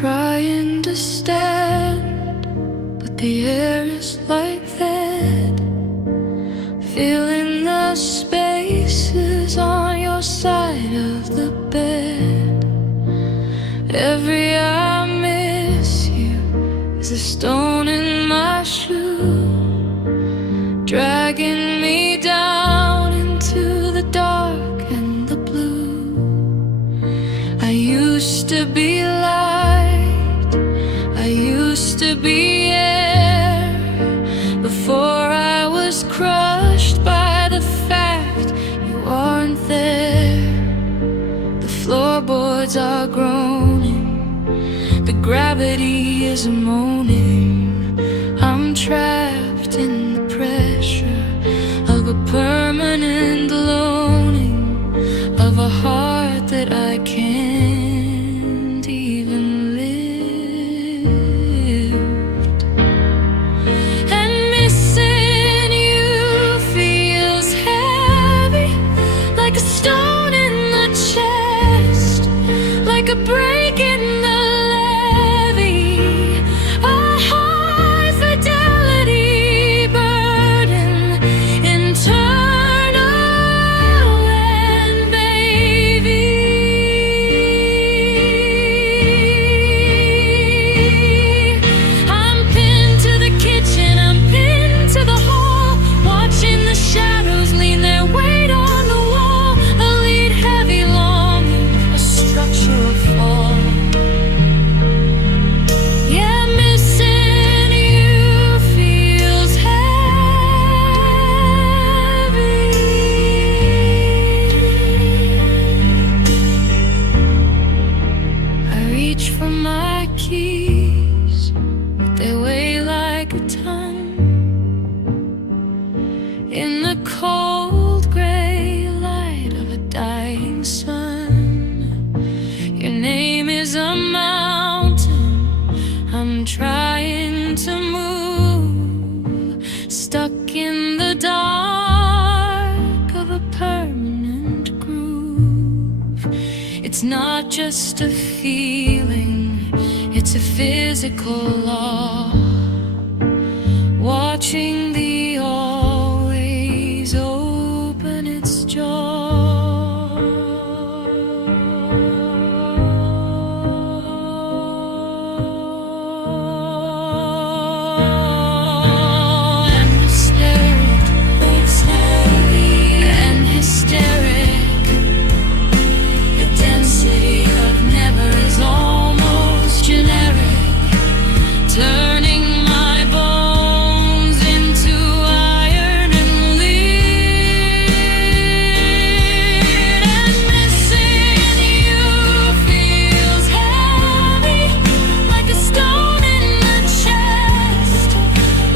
trying to stand, but the air is like that. Feeling the spaces on your side of the bed. Every I miss you is a stone in my shoe, dragging me down into the dark and the blue. I used to be light, I used to be air, before I was crushed by the fact you aren't there. The floorboards are groaning, the gravity is moaning. I'm trapped in the pressure of a permanent loaning of a heart that I can't even lift. And missing you feels heavy, like a stone in the chest, like a break in the levee, a high fidelity burden, internal and baby. I'm pinned to the kitchen, I'm pinned to the hall, watching the shadows lean their weight on the wall, a lead heavy longing, a structural fall. Yeah, missing you feels heavy. I reach for my keys, but they weigh like a ton. In the cold gray light of a dying sun, your name is a mountain I'm trying to move, stuck in the dark of a permanent groove. It's not just a feeling, it's a physical law, watching the always open its jaw. And hysteric, it's heavy and hysteric. The density of never is almost generic, turning my bones into iron and lead. And missing you feels heavy, like a stone in the chest,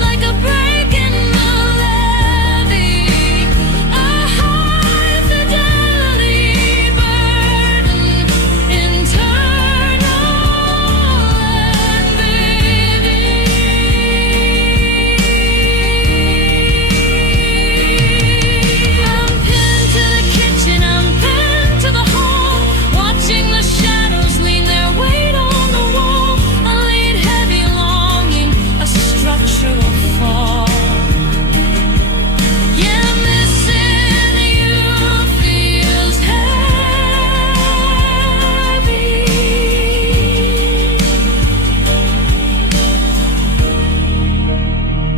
like a break in the levee, a high fidelity burden, internal and baby. I'm pinned to the kitchen, I'm pinned to the hall, watching the shadows lean their weight on the wall, a lead heavy longing, a structural fall. Yeah, missing you feels heavy.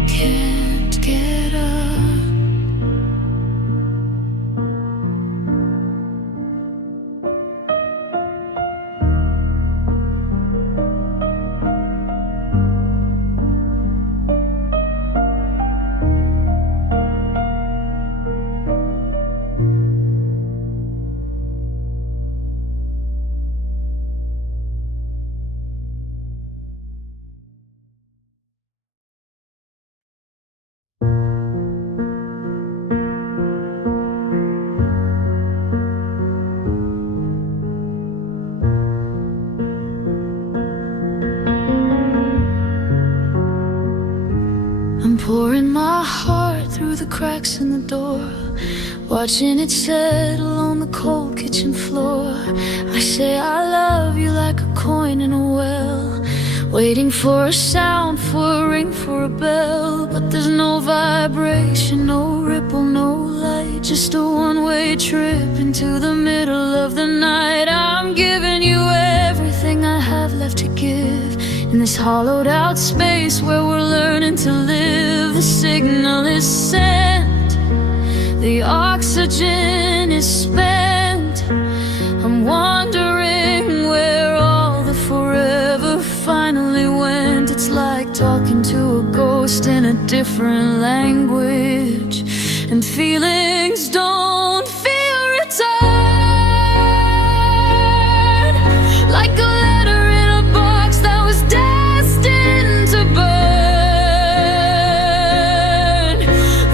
Can't get up. I'm pouring my heart through the cracks in the door, watching it settle on the cold kitchen floor. I say I love you like a coin in a well, waiting for a sound, for a ring, for a bell. But there's no vibration, no ripple, no light, just a one-way trip into the middle of the night. I'm giving you everything I have left to give, in this hollowed out space where we're learning to live. The signal is sent, the oxygen is spent. I'm wondering where all the forever finally went. It's like talking to a ghost in a different language, and feelings don't feel return. Like a letter in a box that was destined to burn.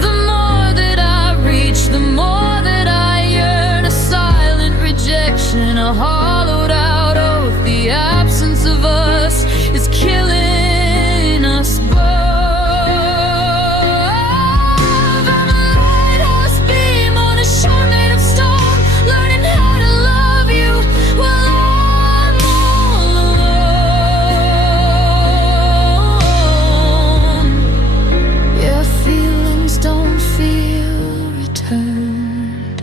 The more that I reach, the more that I yearn. A silent rejection, a hollowed out oath. The absence of us is killing us both. I'm a lighthouse beam on a shore made of stone, learning how to love you while I'm all alone. Yeah, feelings don't feel returned.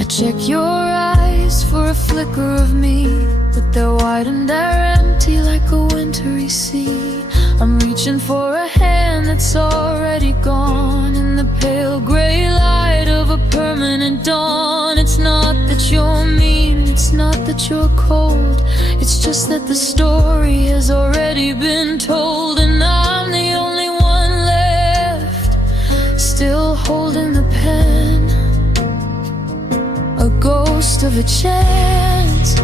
I check your eyes for a flicker of me, but they're wide and they're empty like a wintry sea. I'm reaching for a hand that's already gone, in the pale gray light of a permanent dawn. It's not that you're mean, it's not that you're cold, it's just that the story has already been told, and I'm the only one left, still holding the pen. A ghost of a chance,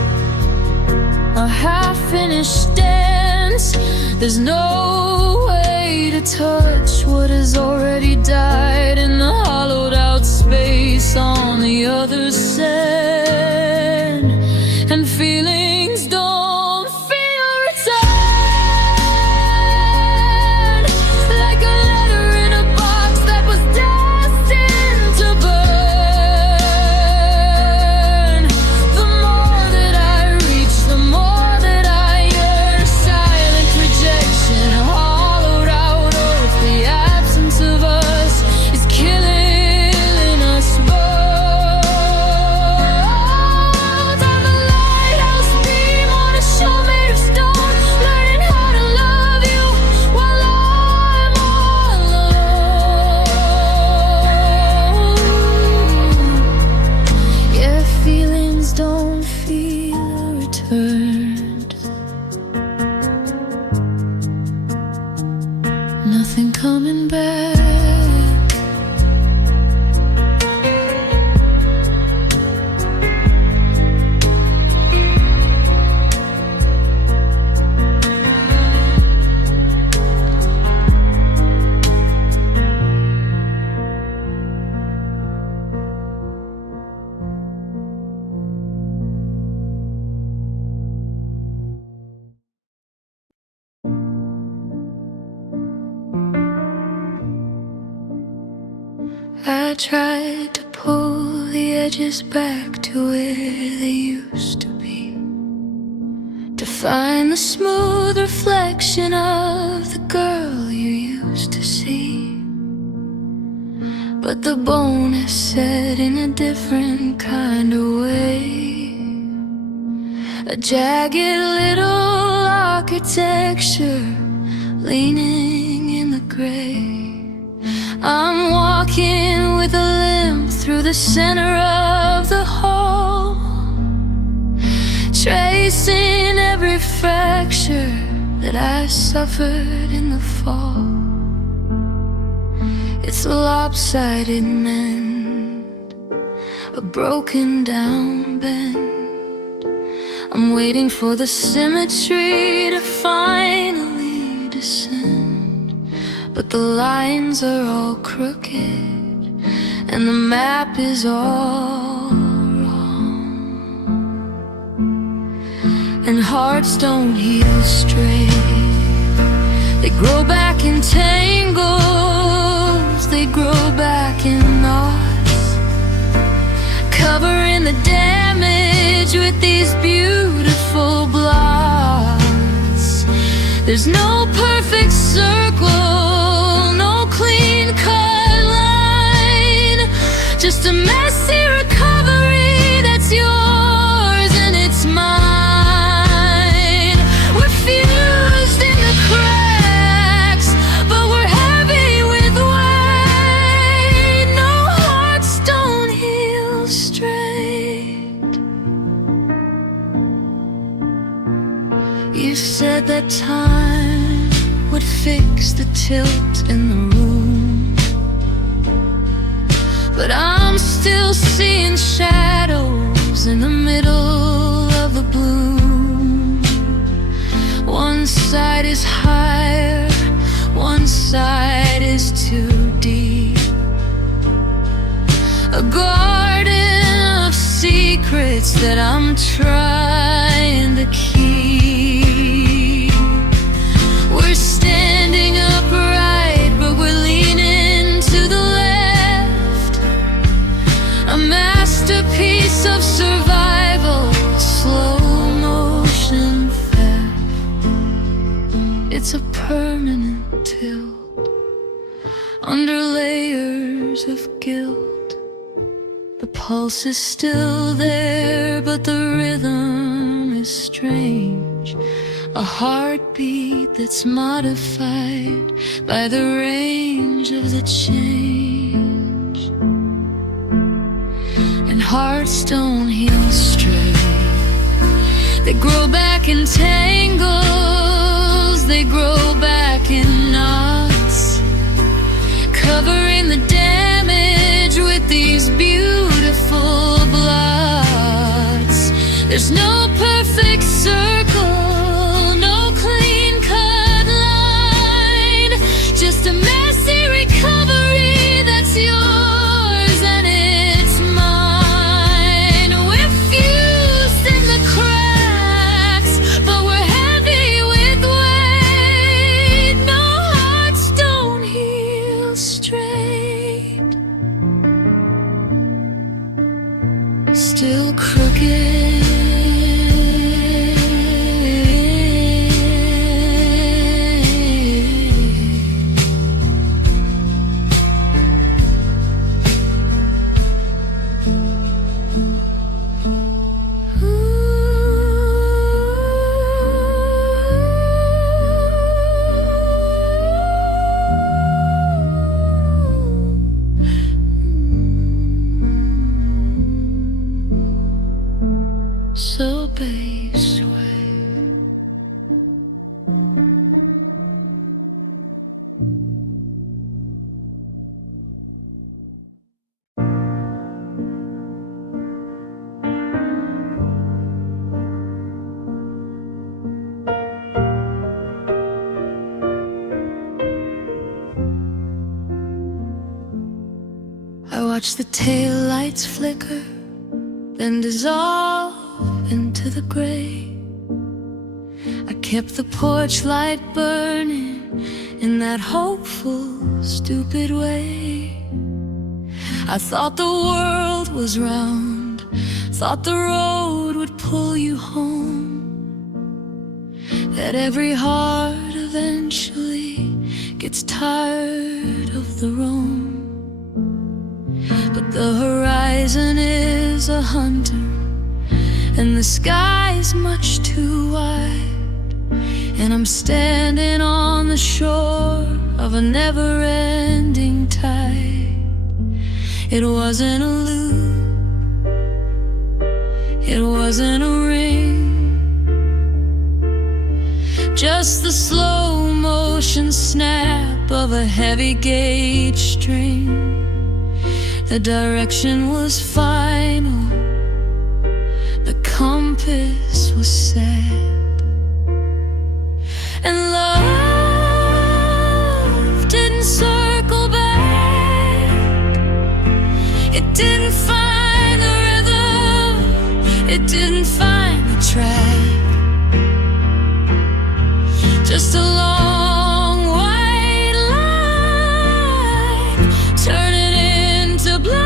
a half-finished dance. There's no way to touch what has already died in the hollowed out space on the other side. And feelings don't feel return. Like a letter in a box that was destined to burn. The more that I reach, the more that I yearn. Silent rejection, a hollowed out oath. The absence of us is killing us both. I'm a lighthouse beam on a shore made of stone, learning how to love you while I'm all alone. Yeah, feelings don't feel returned. Nothing coming back. I tried to pull the edges back to where they used to be, to find the smooth reflection of the girl you used to see. But the bone is set in a different kind of way, a jagged little architecture leaning in the gray. I'm walking with a limp through the center of the hall, tracing every fracture that I suffered in the fall. It's a lopsided mend, a broken down bend. I'm waiting for the symmetry to finally descend, but the lines are all crooked and the map is all wrong. And hearts don't heal straight, they grow back in tangles, they grow back in knots, covering the damage damage with these beautiful blots. There's no perfect circle, no clean-cut line, just a messy recovery that's yours and it's mine. We're fused in the cracks, but we're heavy with weight. No hearts don't heal straight. You said that time would fix the tilt in the room, but I'm still seeing shadows in the middle of the bloom. One side is higher, one side is too deep. A garden of secrets that I'm trying to keep. We're standing upright, but we're leaning to the left. A masterpiece of survival, slow motion theft. It's a permanent tilt, under layers of guilt. The pulse is still there, but the rhythm is strange. A heartbeat that's modified by the range of the change. And hearts don't heal straight. They grow back in tangles, they grow back in knots, covering the damage with these beautiful blots. There's no perfect circle, no clean-cut line, just a messy recovery that's yours and it's mine. We're fused in the cracks, but we're heavy with weight. No hearts don't heal straight. Still crooked, so bass sway. I watch the taillights flicker, then dissolve into the gray. I kept the porch light burning in that hopeful, stupid way. I thought the world was round, thought the road would pull you home, that every heart eventually gets tired of the roam. But the horizon is a hunter, and the sky's much too wide, and I'm standing on the shore of a never-ending tide. It wasn't a loop, it wasn't a ring, just the slow motion snap of a heavy gauge string. The direction was final, the compass was set, and love didn't circle back. It didn't find the rhythm, it didn't find the track. Just a long white line turning into black.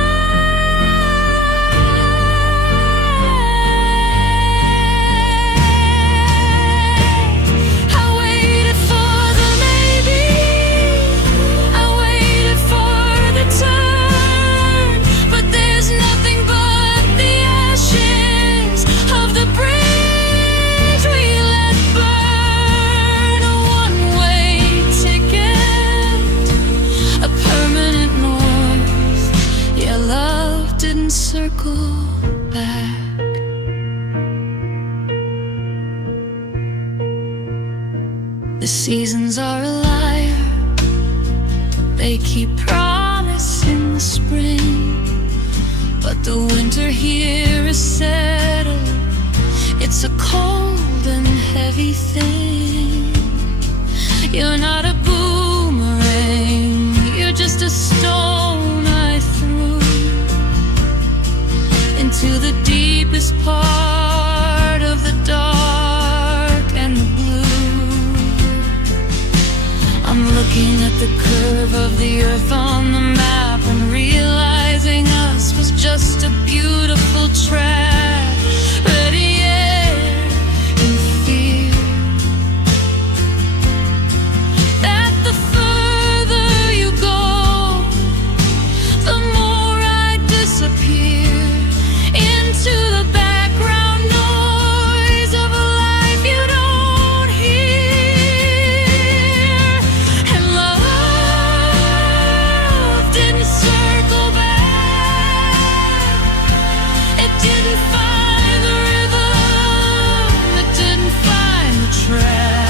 Seasons are a liar, they keep promising the spring, but the winter here is settled. It's a cold and heavy thing. You're not a boomerang, you're just a stone I threw into the deepest part of the dark and the blue. I'm looking at the curve of the earth on the map and realizing us was just a beautiful track. Ready air and fear, that the further you go, the more I disappear into the background noise of a life you don't hear. And love didn't circle back, it didn't find the rhythm, it didn't find the track.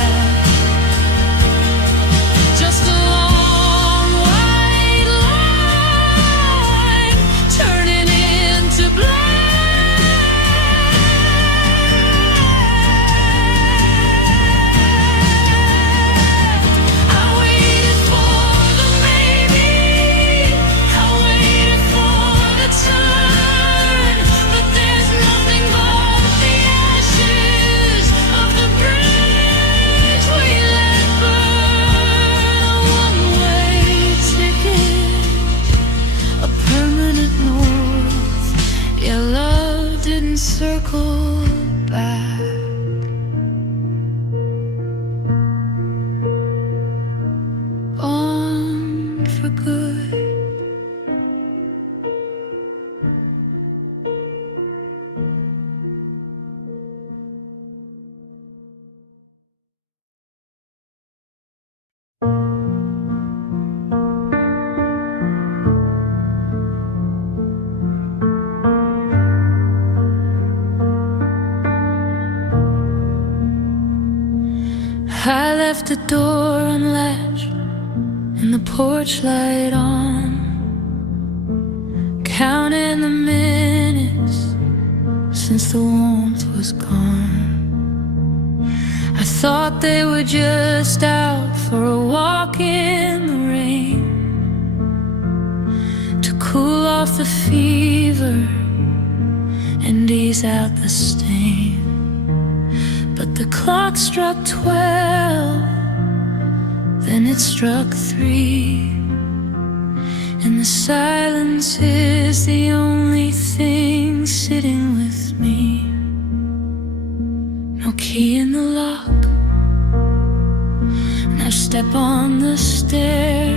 Just a long white line turning into black. I waited for the maybe, I waited for the turn, but there's nothing but the ashes of the bridge we let burn. A one-way ticket, a permanent north. Your love didn't circle back. On for good. I left the door unlatched and the porch light on, counting the minutes since the warmth was gone. I thought they were just out for a walk in the rain, to cool off the fever and ease out the stain. But the clock struck 12, then it struck 3, and the silence is the only thing sitting with me. No key in the lock, no step on the stair,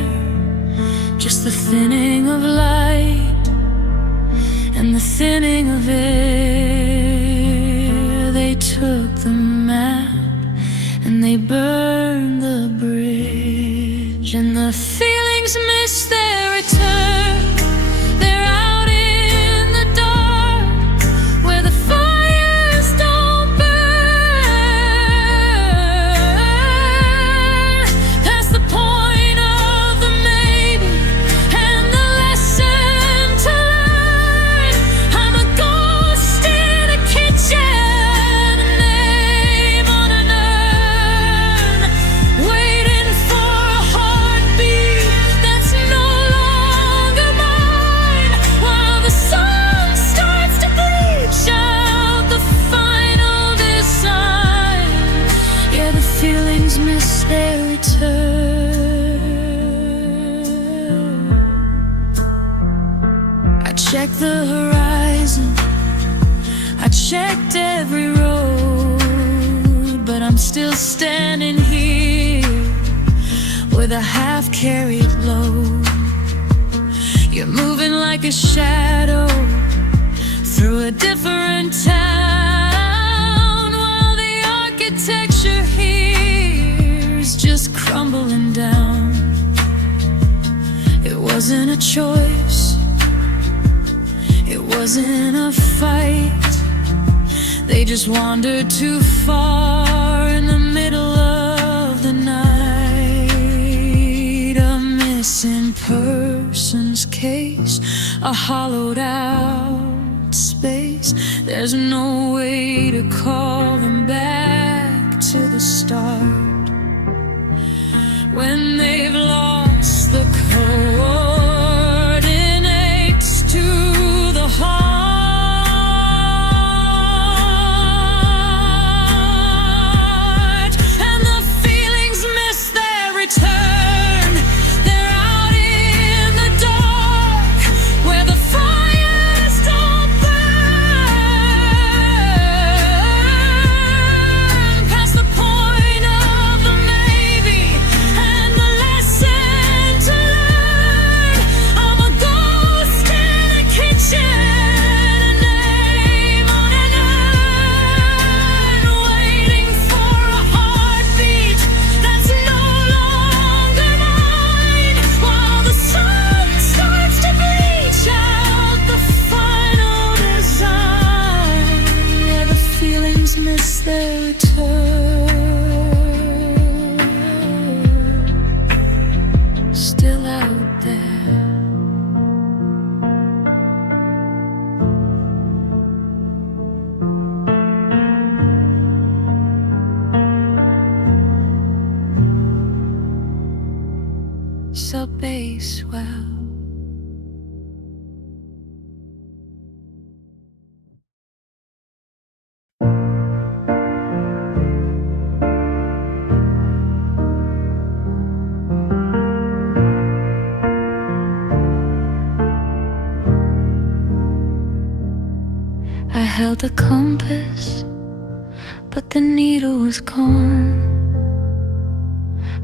just the thinning of light and the thinning of air. They took the map and they burned the bridge, and the feelings miss their return. They're out in the dark where the fires don't burn. Past the point of the maybe and the lesson to learn. I'm a ghost in a kitchen, a name on an urn, waiting for a heartbeat that's no longer mine. While the sun starts to bleach out the final design, yeah, the feelings miss their return. I checked the horizon, I checked every road, but I'm still standing here with a half-carried load. You're moving like a shadow through a different town, while the architecture here is just crumbling down. It wasn't a choice, it wasn't a fight. They just wandered too far in the middle of the night. case, a hollowed out space. There's no way to call them back to the start when they've lost the coordinates to the heart. Miss their return, still out there. Sub-bass well. I held a compass, but the needle was gone.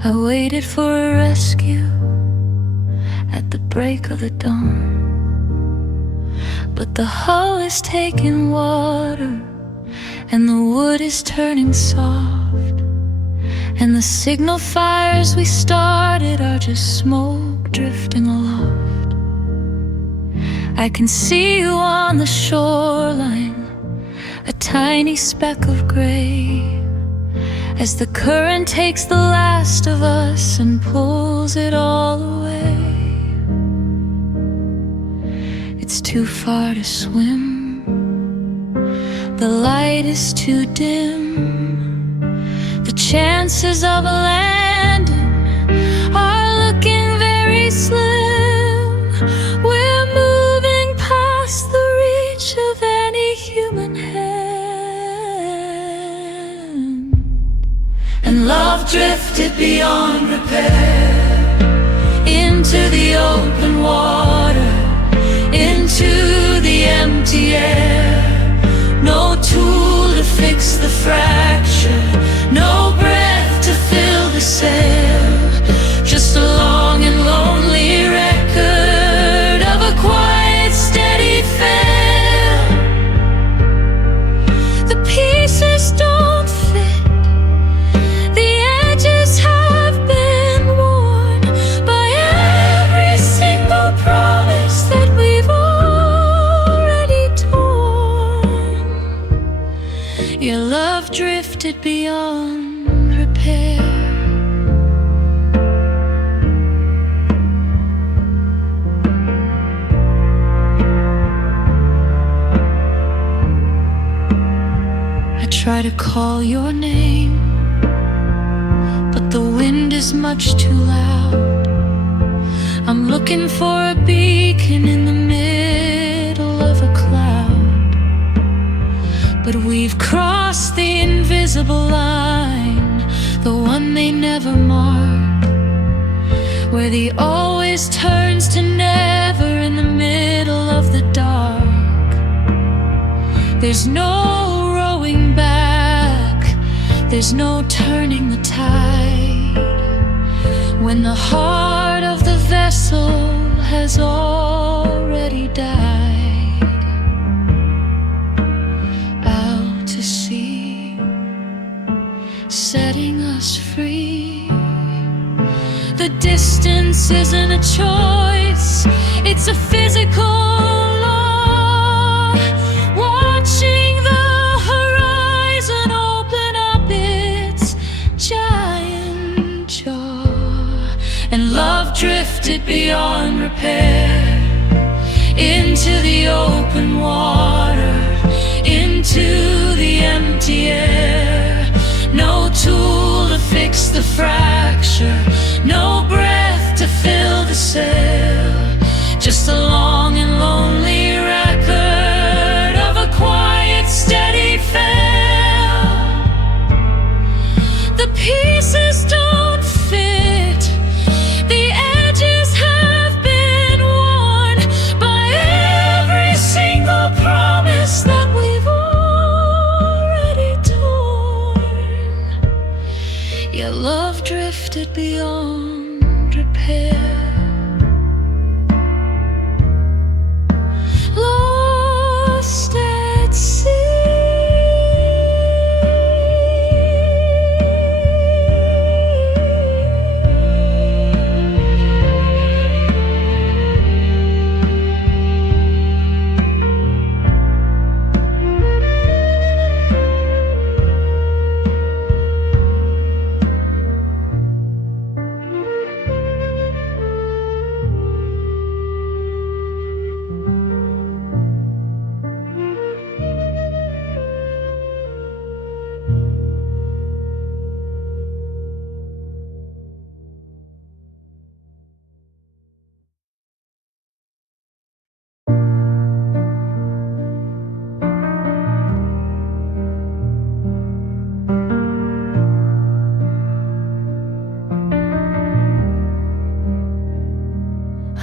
I waited for a rescue at the break of the dawn, but the hull is taking water and the wood is turning soft, and the signal fires we started are just smoke drifting aloft. I can see you on the shoreline, a tiny speck of gray, as the current takes the last of us and pulls it all away. It's too far to swim, the light is too dim, the chances of a landing are looking very slim. We're moving past the reach of any human hand, and love drifted beyond repair into the open water, into the empty air. No tool to fix the fracture, no breath to fill the sail, just a long and lonely record of a quiet, steady fail. The pieces don't fit, the edges have been worn by every single promise that we've already torn. Your love drifted beyond repair. I try to call your name, but the wind is much too loud. I'm looking for a beacon in the middle of a cloud, but we've crossed the invisible line, the one they never mark, where the always turns to never in the middle of the dark. There's no rowing back, there's no turning the tide, when the heart of the vessel has already died. Out to sea, setting us free. The distance isn't a choice, it's a physical law. Watching the horizon open up its giant jaw, and love drifted beyond repair open water into the empty air. No tool to fix the fracture, no breath to fill the sail. Just a long and lonely record of a quiet, steady fail. The pieces don't fit, the edges have been worn by every single promise that we've already torn. Your love drifted beyond repair. Lost at sea.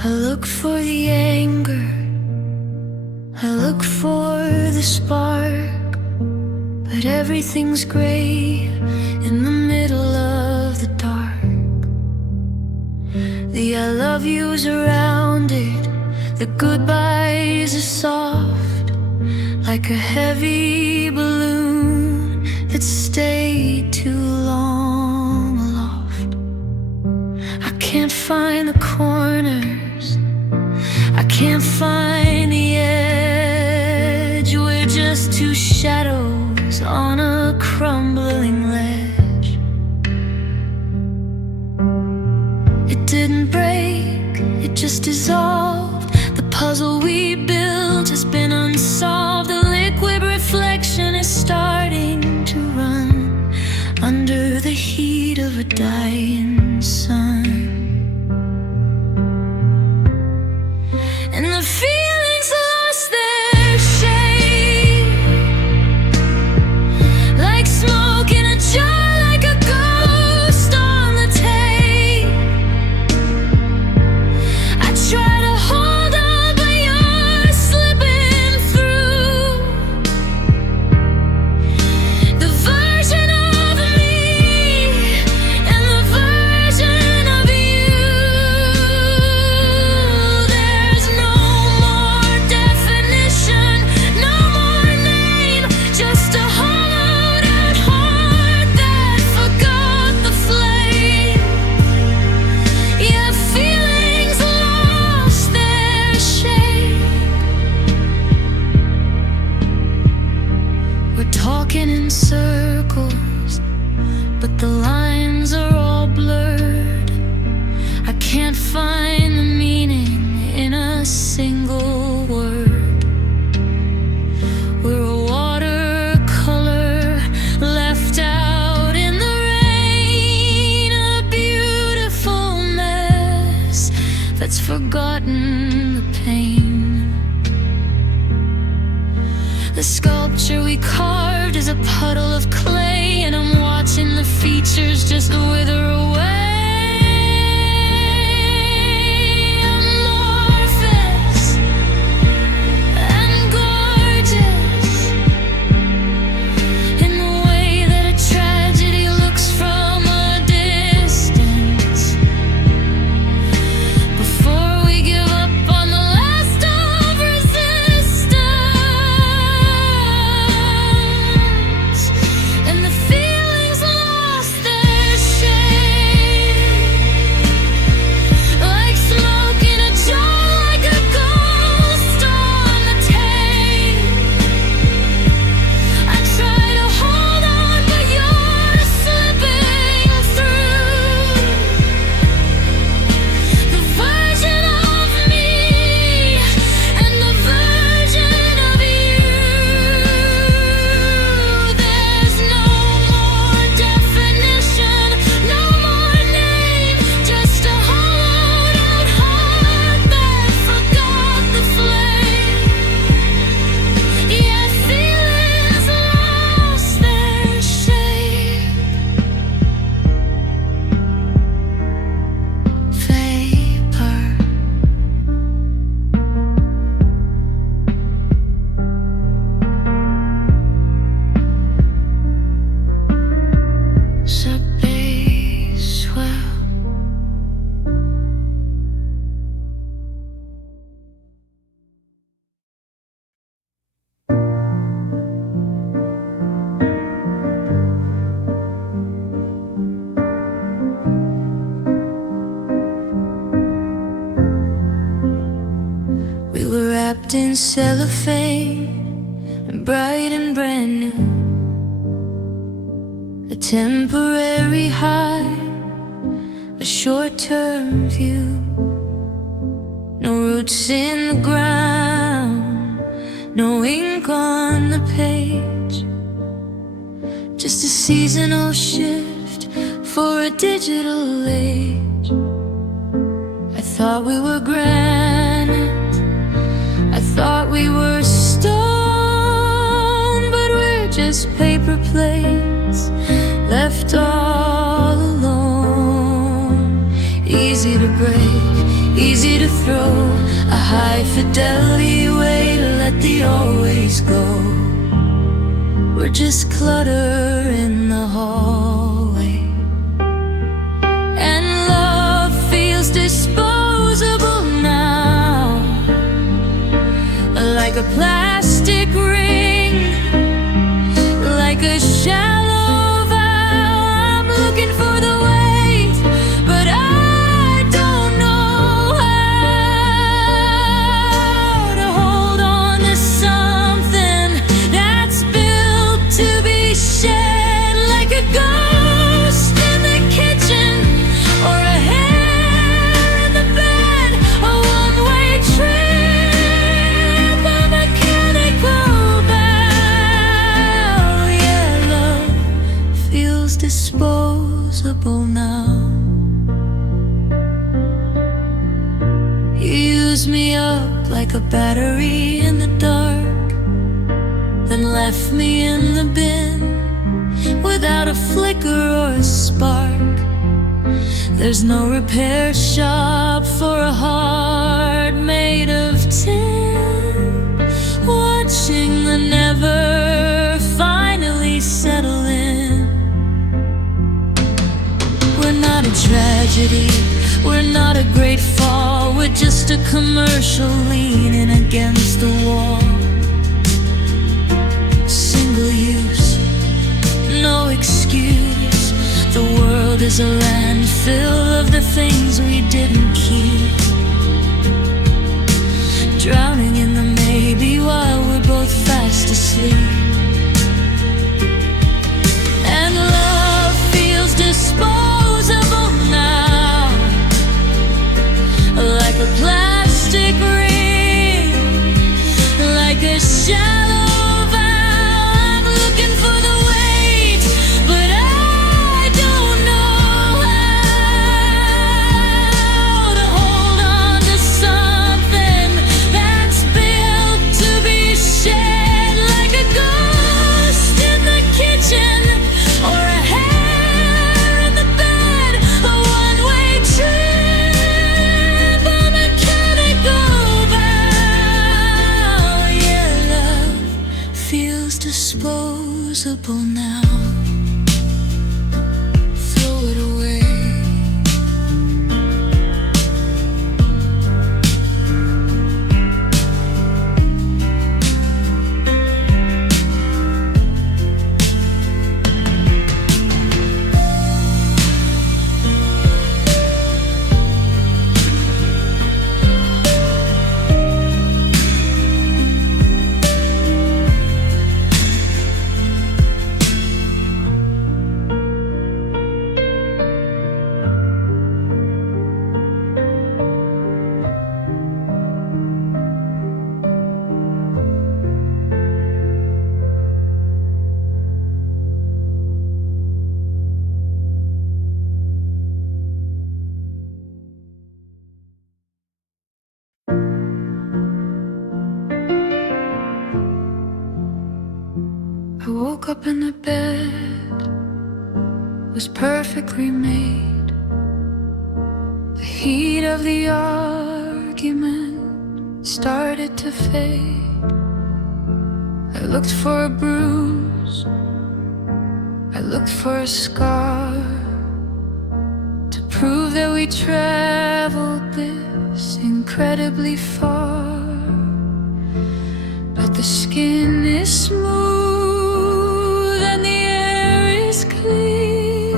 I look for the anger, I look for the spark, but everything's gray in the middle of the dark. The I love yous are rounded, the goodbyes are soft, like a heavy balloon that stayed too long aloft. I can't find the corners, I can't find the edge. We're just two shadows on a crumbling ledge. It didn't break, it just dissolved. The puzzle we built has been unsolved. The liquid reflection is starting to run under the heat of a dying sun. And the feelings lost their shape, like smoke in a jar, like a ghost on the tape. I try to hold on, but you're slipping through. The version of me and the version of you. There's no more definition, no more name, just a hollowed out heart that forgot the flame. Yeah, feelings lost their shape. We're talking in circles, but the lines are all blurred. I can't find the meaning in a single word. We're a watercolor left out in the rain, a beautiful mess that's forgotten the pain. The sculpture we carved is a puddle of clay, and I'm watching the features just wither away. Amorphous and gorgeous in the way that a tragedy looks from a distance. Before we give up on the last of resistance, and the feelings lost their shape. wrapped in cellophane and bright and brand new. A temporary high, a short-term view. No roots in the ground, no ink on the page. Just a seasonal shift for a digital age. I thought we were granite, I thought we were stone, but we're just paper plates left all alone. Easy to break, easy to throw, a high fidelity way to let the always go. We're just clutter in the hallway, and love feels disposable now, like a plastic ring, like a shallow vow. I'm looking for the weight, but I don't know how to hold on to something that's built to be shared, like a ghost in the kitchen or a hair in the bed, a one-way trip, a mechanical bow. Yeah, love feels disposable now. You used me up like a battery in the dark, then left me in the bin without a flicker or a spark. There's no repair shop for a heart made of tin, watching the never finally settle in. We're not a tragedy, we're not a great fall, we're just a commercial leaning against the wall. Single use, no excuse. The world is a landfill of the things we didn't keep, drowning in the maybe while we're both fast asleep. And love feels disposable now, like a plastic ring, like a shallow vow. I'm looking for the weight, but I don't know how to hold on to something that's built to be shared, like a ghost in the kitchen or a hair in the bed, a one-way trip, a mechanical bow. Yeah, love feels disposable now. Throw it away. I woke up and the bed was perfectly made. The heat of the argument started to fade. I looked for a bruise, I looked for a scar, to prove that we traveled this incredibly far. But the skin is smooth and the air is clear,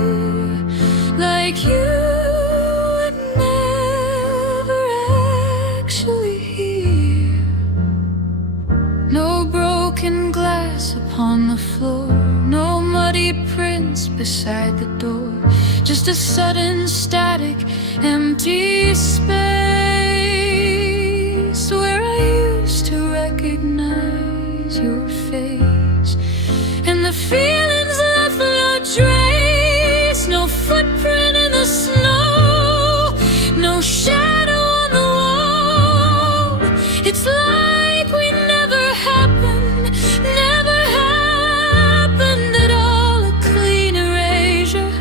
like you would never actually hear. broken glass upon the floor, no muddy prints beside the door, just a sudden static, empty space where I used to recognize your face. And the feelings left no trace, no footprint in the snow, no shadow on the wall. It's like we never happened, never happened at all. A clean erasure,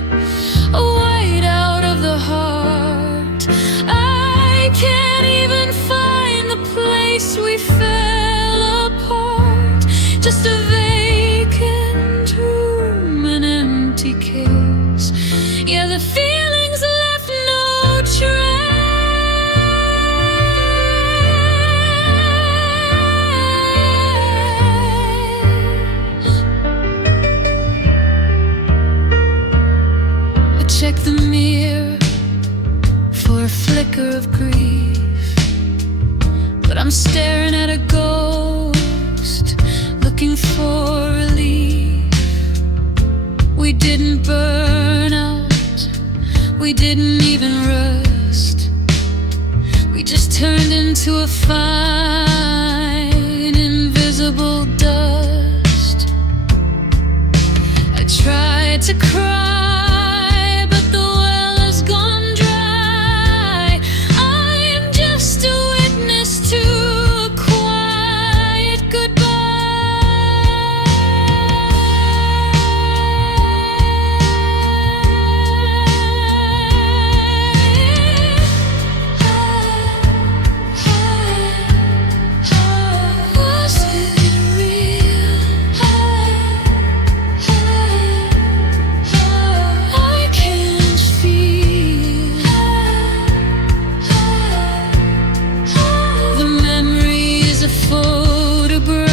a white out of the heart. I can't even find the place we fell apart, just a vacant room, an empty case. Yeah, the feelings left no trace. I check the mirror for a flicker of grief, but I'm staring at a ghost, looking for relief. We didn't burn out, we didn't even rust, we just turned into a fine, invisible dust. I tried to cry, but the well has gone dry. I am just a witness to a quiet goodbye. Was it real? I can't feel the memory is a photograph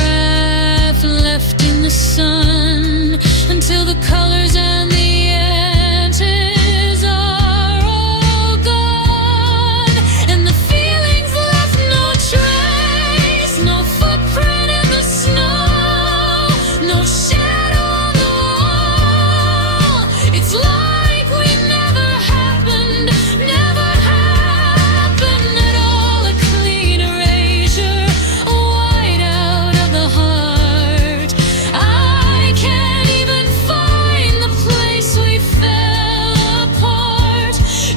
left in the sun until the colors and the edges are all gone, and the feelings left no trace, no footprint in the snow, no shadow on the wall. It's like we never happened, never happened at all. A clean erasure, a white out of the heart. I can't even find the place we fell apart,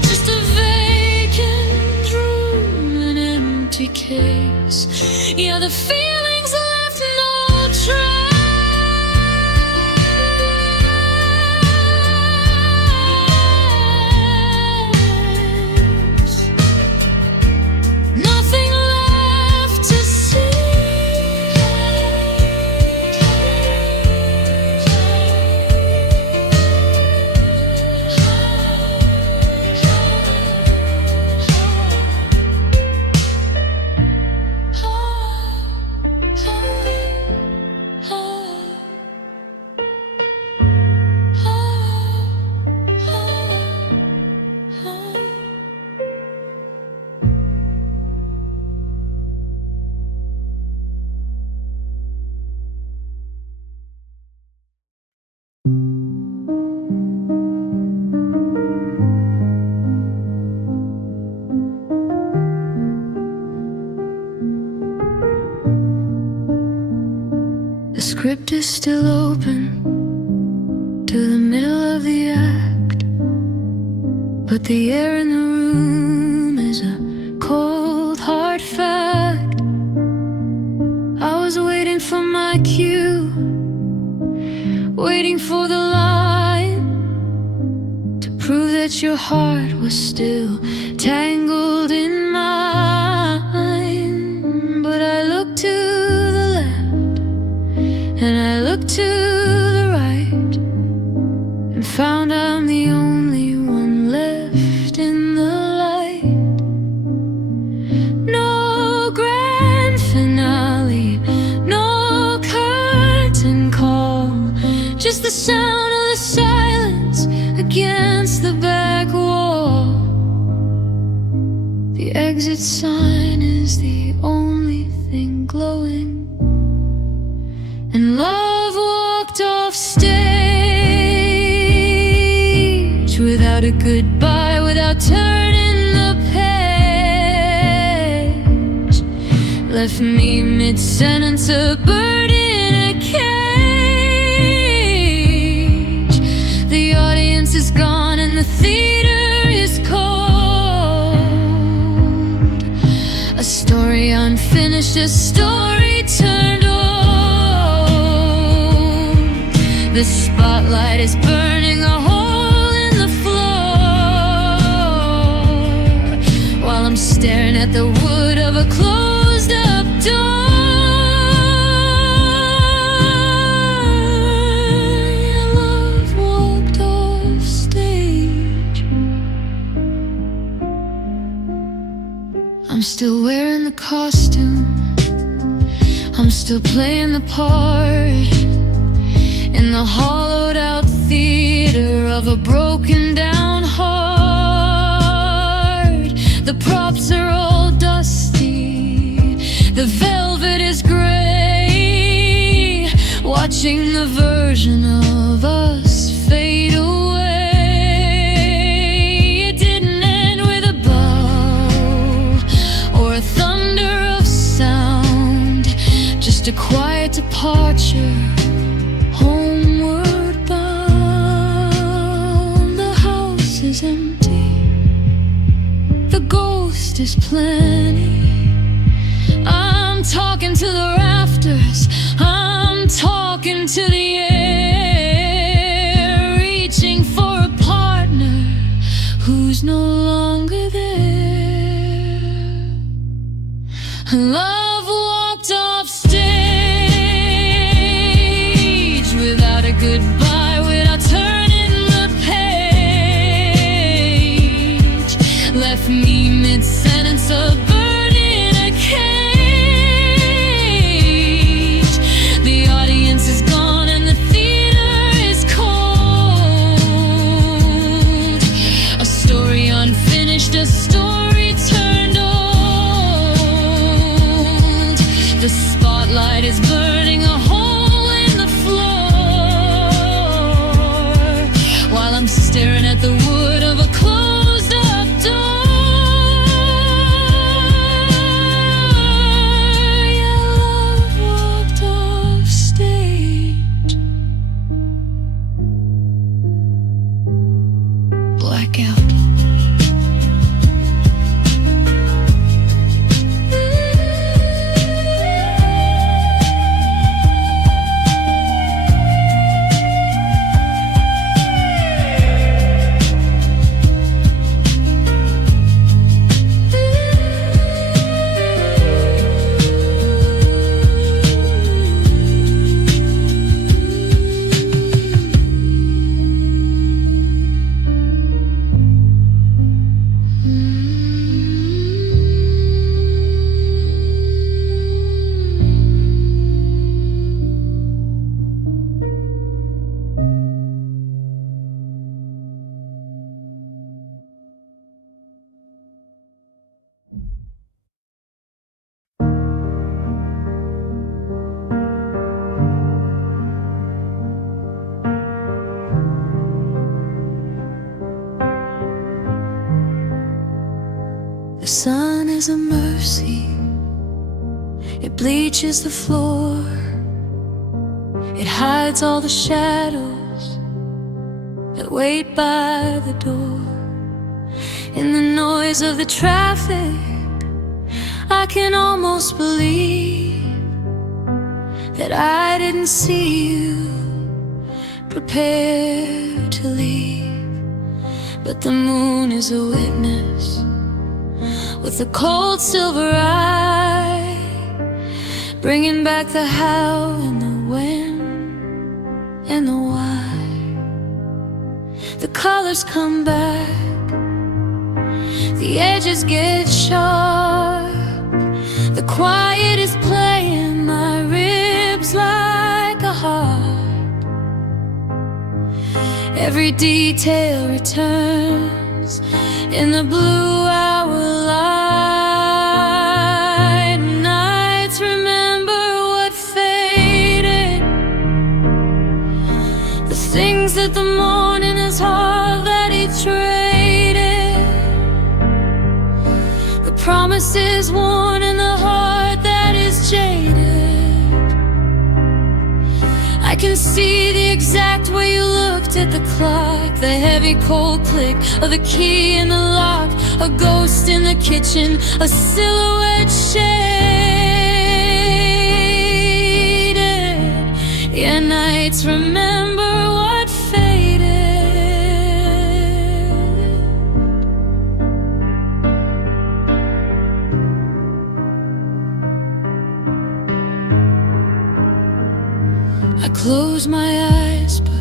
just a vacant room, an empty case. Yeah, the feelings left no trace. Nothing left to The script is still open to the middle of the act, but the air in the room is a cold, hard fact. I was waiting for my cue, waiting for the line to prove that your heart was still tangled in mine. But I looked to the left and I looked to the right and found I'm the only one left in the light. No grand finale, no curtain call, just the sound of the silence against the back wall. The exit sign is the only thing glowing, without a goodbye, without turning the page. Left me mid-sentence, a bird in a cage. The audience is gone and the theater is cold. A story unfinished, a story turned old. The spotlight is burning a hole in the floor, while I'm staring at the wood of a closed up door. Your love walked off stage. I'm still wearing the costume, I'm still playing the part in the hollowed out theater of a broken down heart. The props are all dusty, the velvet is gray, watching the version of us fade away. It didn't end with a bow or a thunder of sound, just a quiet departure, homeward bound. The house is empty, the ghost is plenty. I'm talking to the rafters, I'm talking to the air, reaching for a partner who's no longer there. Love walked off stage without a goodbye, without turning the page. Left me mid-sentence, a bird in a cage. The audience is gone and the theater is cold. A story unfinished, a story turned old. The spotlight is burning a hole in the floor, while I'm staring at the wood of a closed up door. Your love walked off stage. Blackout. The sun is a mercy, it bleaches the floor, it hides all the shadows that wait by the door. In the noise of the traffic, I can almost believe that I didn't see you prepare to leave. But the moon is a witness with a cold silver eye, bringing back the how and the when and the why. The colors come back, the edges get sharp, the quiet is playing my ribs like a harp. Every detail returns in the blue hour light. Nights remember what faded, the things that the morning is hard that he traded. promises worn in the heart that is jaded. I can see the exact way you looked at the clock, the heavy cold click of the key in the lock, a ghost in the kitchen, a silhouette shaded. Yeah, nights remember what faded. I close my eyes, but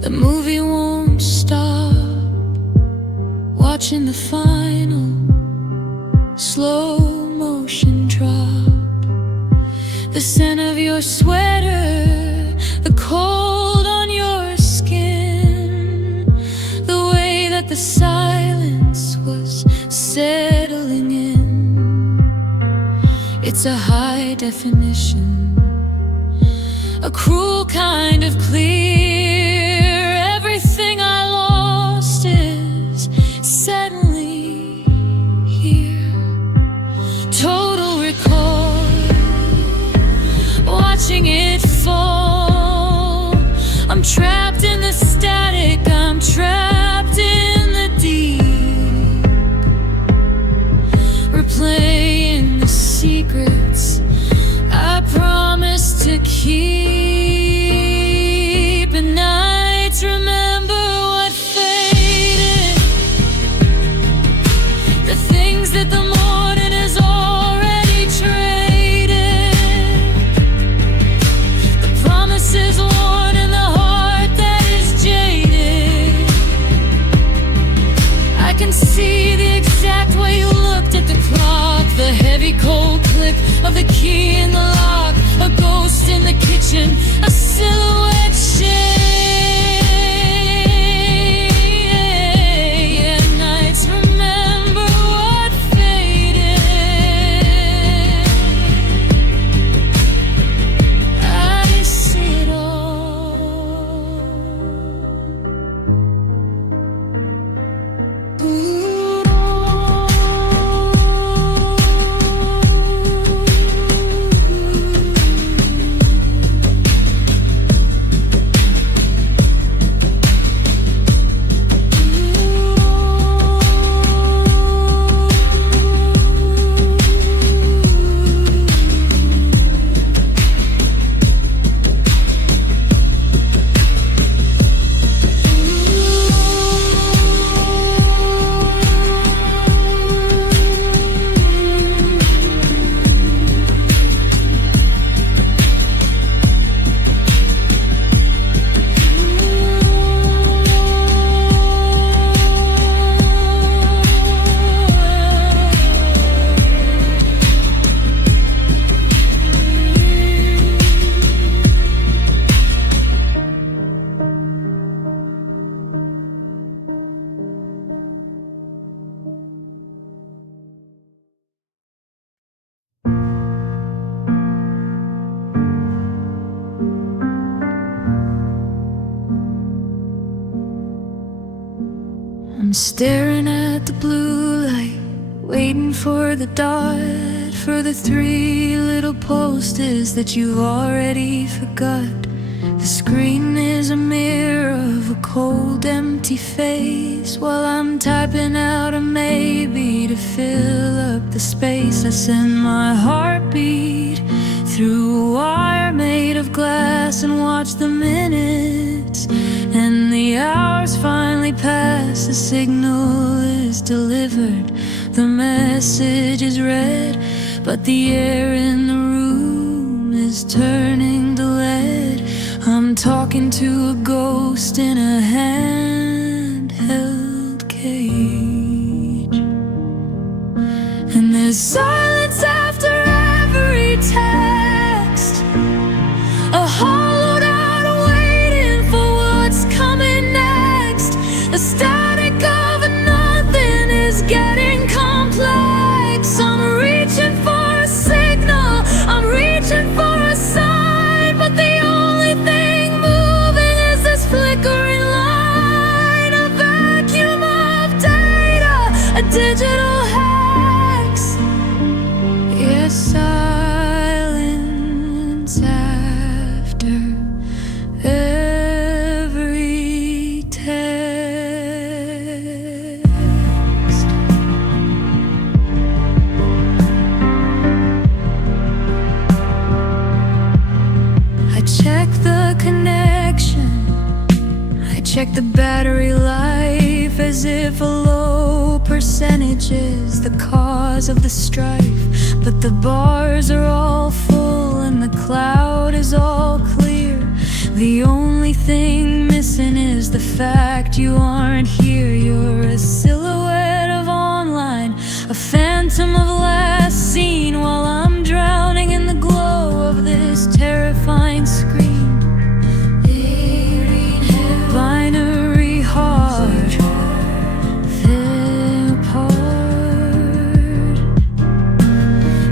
the movie won't stop. Watching the final slow motion drop, the scent of your sweater, the cold on your skin, the way that the silence was settling in. It's a high definition, a cruel kind of clear. Everything I lost is suddenly here. Total recall, watching it fall. I'm trapped in the static, I'm trapped in the deep, replaying the secrets I promised to keep. And nights remember what faded, the things that the morning has already traded, the promises worn in the heart that is jaded. I can see the exact way you looked at the clock, the heavy cold click of the key in the lock, a ghost in the kitchen, a silhouette shade. Yeah, nights remember what faded. I see it all. I'm staring at the blue light, waiting for the dot, for the 3 little posters that you've already forgot. The screen is a mirror of a cold, empty face, while I'm typing out a maybe to fill up the space. I send my heartbeat through a wire made of glass and watch the minutes and the hours finally pass. The signal is delivered, the message is read, but the air in the room is turning to lead. I'm talking to a ghost in a handheld cage, and there's silence after every text, a hollowed out waiting for what's coming next. The static of nothing is getting complex. I'm reaching for a signal, I'm reaching for a sign, but the only thing moving is this flickering light. check the battery life as if a low percentage is the cause of the strife. But the bars are all full and the cloud is all clear. The only thing missing is the fact you aren't here. You're a silhouette of online, a phantom of last seen, while I'm drowning in the glow of this terrifying screen. Binary heart, fell apart.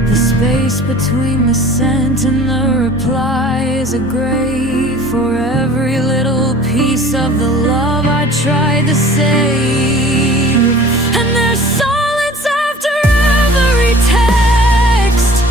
The space between the sent and the reply is a grave for every little piece of the love I tried to save. And there's silence after every text,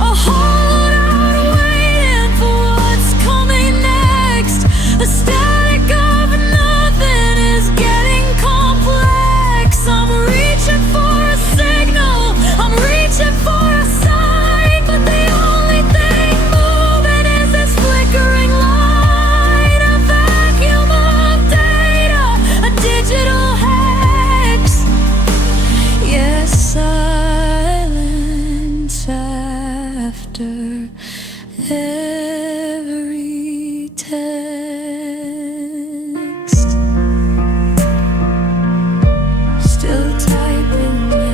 a hollowed out waiting for what's coming next. The static of nothing is getting complex. I'm reaching for a signal, I'm reaching for a sign, but the only thing moving is this flickering light, a vacuum of data, a digital hex. Yes, silence after every text. Still typing now.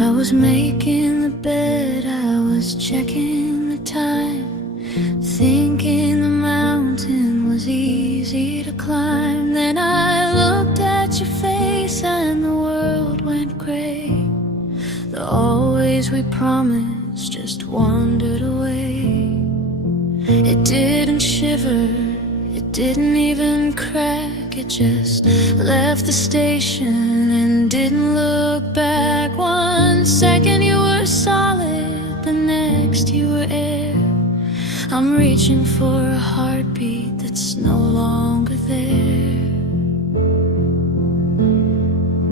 I was making the bed, I was checking the time, thinking the mountain was easy to climb. Then I looked at your face and the world went gray. The always we promised just wandered away. It didn't shiver, it didn't even crack, it just left the station and didn't look back. 1 second you were solid, the next you were air. I'm reaching for a heartbeat that's no longer there.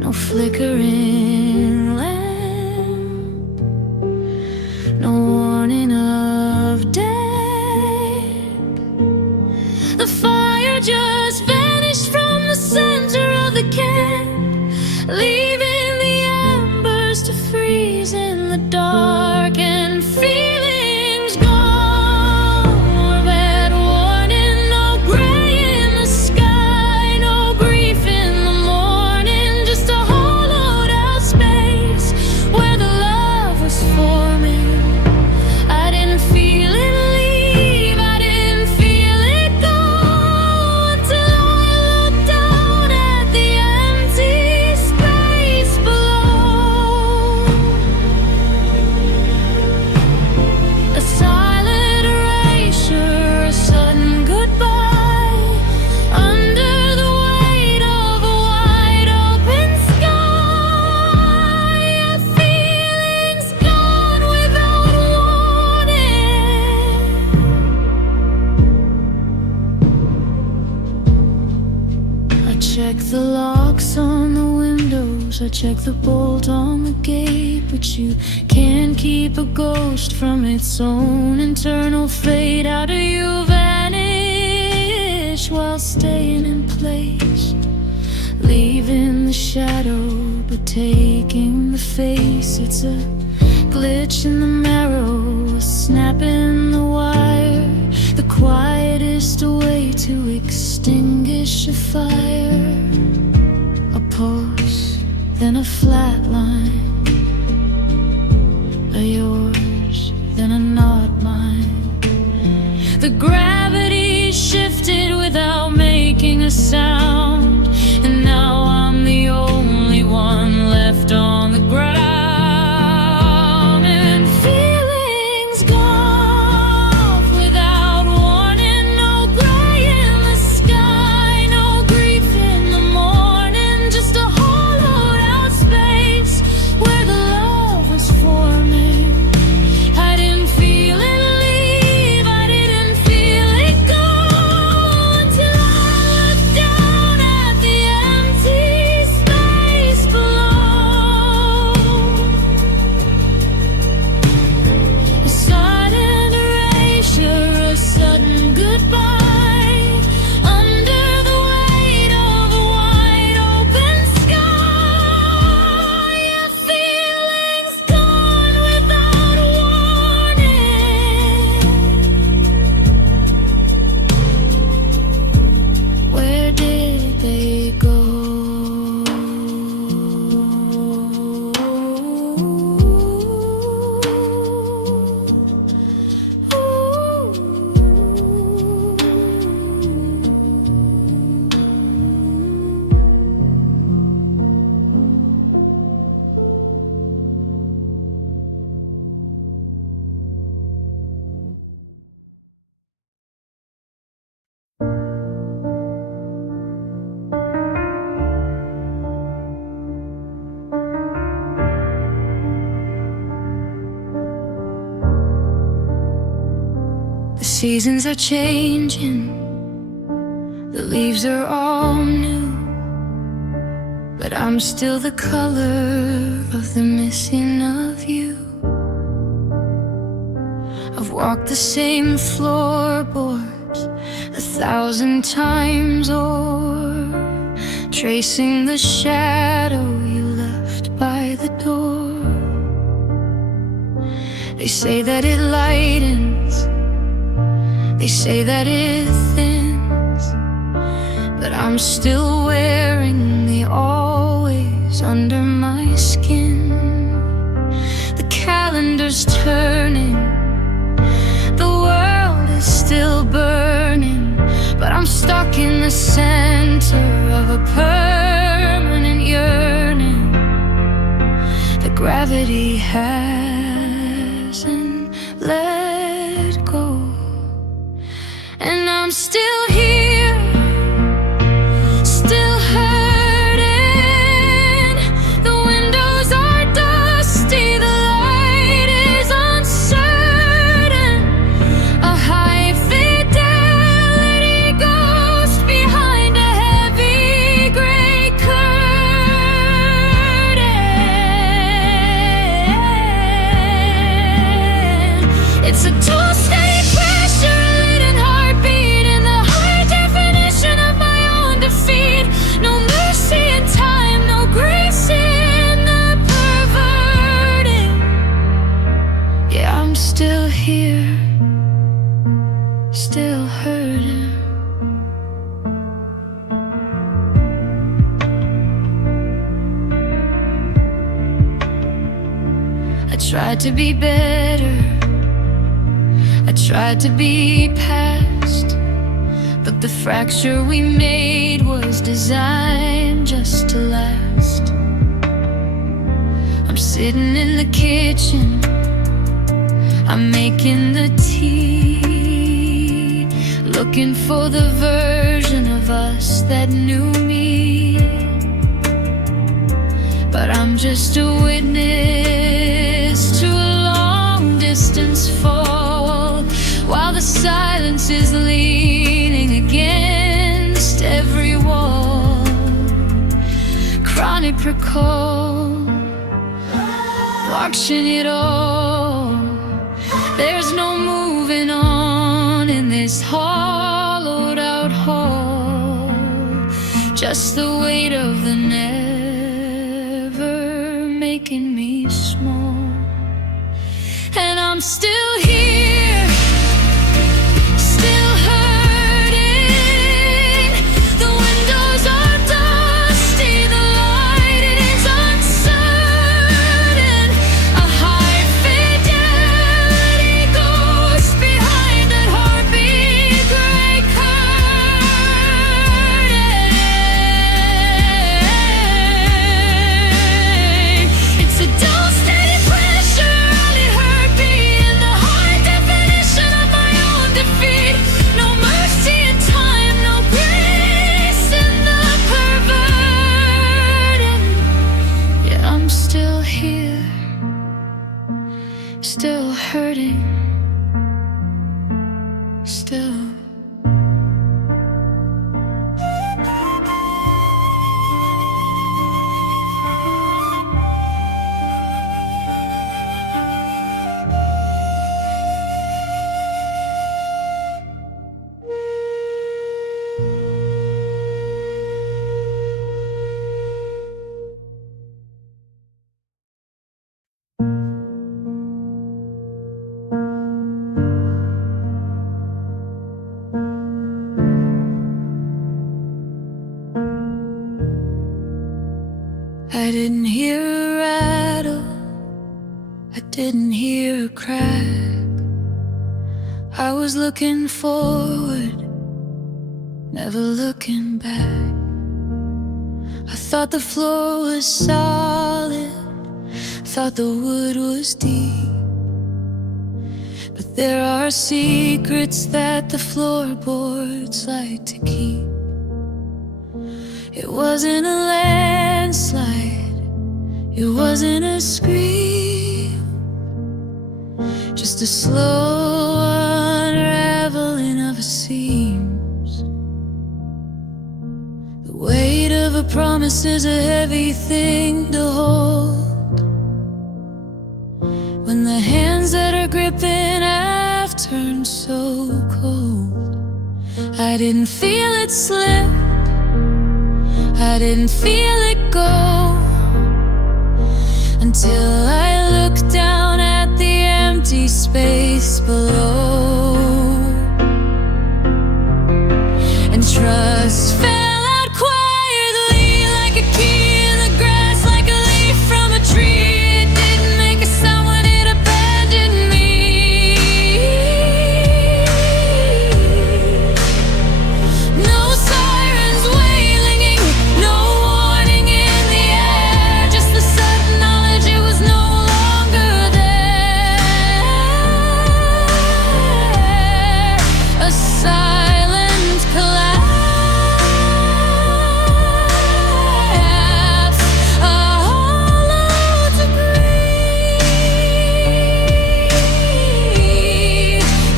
No flickering lamp, no warning of death. The fire just vanished from the center of the camp, leaving the embers to freeze in the dark. And feelings gone, more bad warning. No gray in the sky, no grief in the morning, just a hollowed out space where the love was forming. I didn't feel it leave, I didn't feel it go, until I looked down at the empty space below. A silent erasure, a sudden goodbye, under the weight of a wide open sky. Feelings gone without warning. I check the locks on the windows, I check the bolt on the gate, but you can't keep a ghost from its own internal fate. How do you vanish while staying in place, leaving the shadow but taking the face? It's a glitch in the marrow, a snap in the wire, the quietest way to extinguish a fire. A pulse, then a flat line, a yours, then another. The gravity shifted without making a sound, and now I'm the only one left on the ground. And feelings gone without warning. No gray in the sky, no grief in the morning. Just a hollowed out space where the love was forming. I didn't feel it leave, I didn't feel it go, until I looked down at the empty space below. A sudden erasure, a sudden goodbye, under the weight of a wide open sky. Yeah, feelings gone without warning. Where did they go? The seasons are changing, the leaves are all new, but I'm still the color of the missing of you. I've walked the same floorboards 1,000 times, or tracing the shadow you left by the door. They say that it lightens, they say that it thins, but I'm still wearing the always under my skin. The calendar's turning, the world is still burning, but I'm stuck in the center of a permanent yearning. The gravity hasn't let go, and I'm still here, still hurting. The windows are dusty, the light is uncertain. A high fidelity ghost behind a heavy gray curtain. It's a two-state pressure, heartbeat in the high definition of my own defeat. No mercy in time, no grace in the perverting. Yeah, I'm still here, still hurting. I tried to be better, I tried to be past, but the fracture we made was designed just to last. I'm sitting in the kitchen, I'm making the tea, looking for the version of us that knew me. But I'm just a witness to a long distance fall, while the silence is leaning against every wall. Chronic recall, watching it all. There's no moving on in this hollowed out hall, just the weight of the never making me small. And I'm still here, still hurting. The windows are dusty, the light is uncertain. A high fidelity ghost behind that heartbeat. hurting still. I didn't hear a rattle, I didn't hear a crack. I was looking forward, never looking back. I thought the floor was solid, thought the wood was deep. But there are secrets that the floorboards like to keep. It wasn't a landslide, it wasn't a scream, just a slow unraveling of seams. The weight of a promise is a heavy thing to hold, when the hands that are gripping have turned so cold. I didn't feel it slip, I didn't feel it go, until I looked down at the empty space below, and trust fell out quietly like a key in the grass, like a leaf from a tree. It didn't make a sound when it abandoned me. No sirens wailing, no warning in the air, just the sudden knowledge it was no longer there. A silent collapse, a hollow to breathe.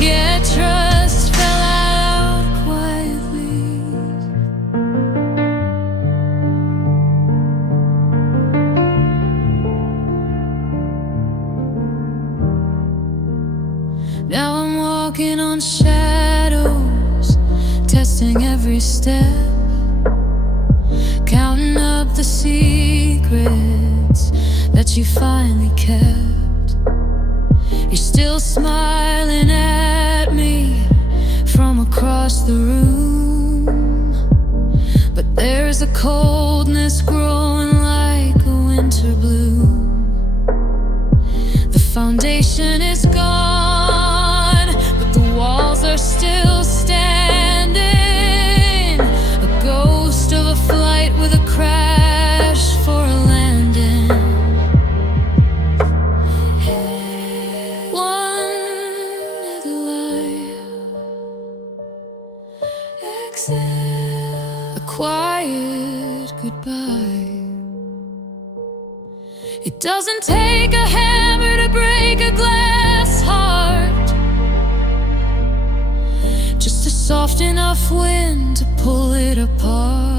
Yeah, trust fell out quietly. Now I'm walking on shadows, testing every step, counting up the secrets that you finally kept. You're still smiling at me from across the room, but there's a coldness growing like a winter bloom. The foundation is gone, but the walls are still standing. A ghost of a flight with a crash for a landing. One other life, exhale, a quiet goodbye. It doesn't take a hammer to break a glass heart, just a soft enough wind to pull it apart.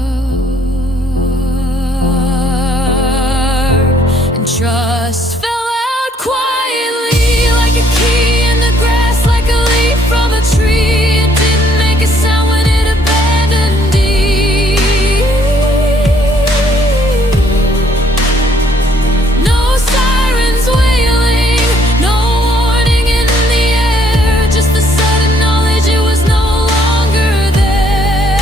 And trust fell out quietly like a key in the grass, like a leaf from a tree. It didn't make a sound when it abandoned me. No sirens wailing, no warning in the air, just the sudden knowledge it was no longer there.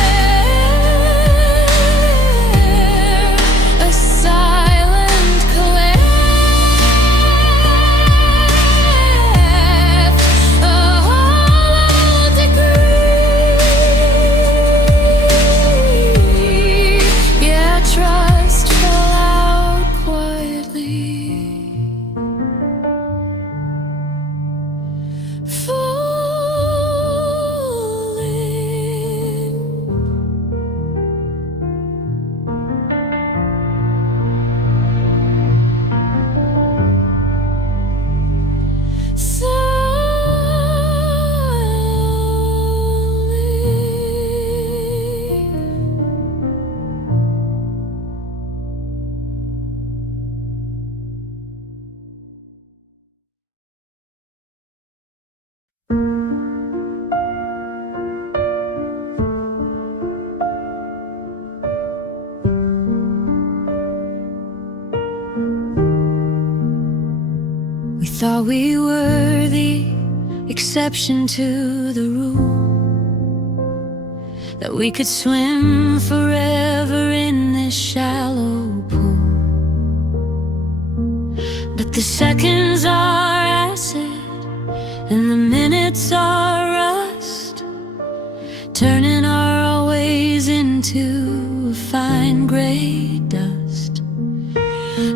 We thought we were the exception to the rule, that we could swim forever in this shallow pool. But the seconds are acid and the minutes are rust, turning our always into a fine gray dust.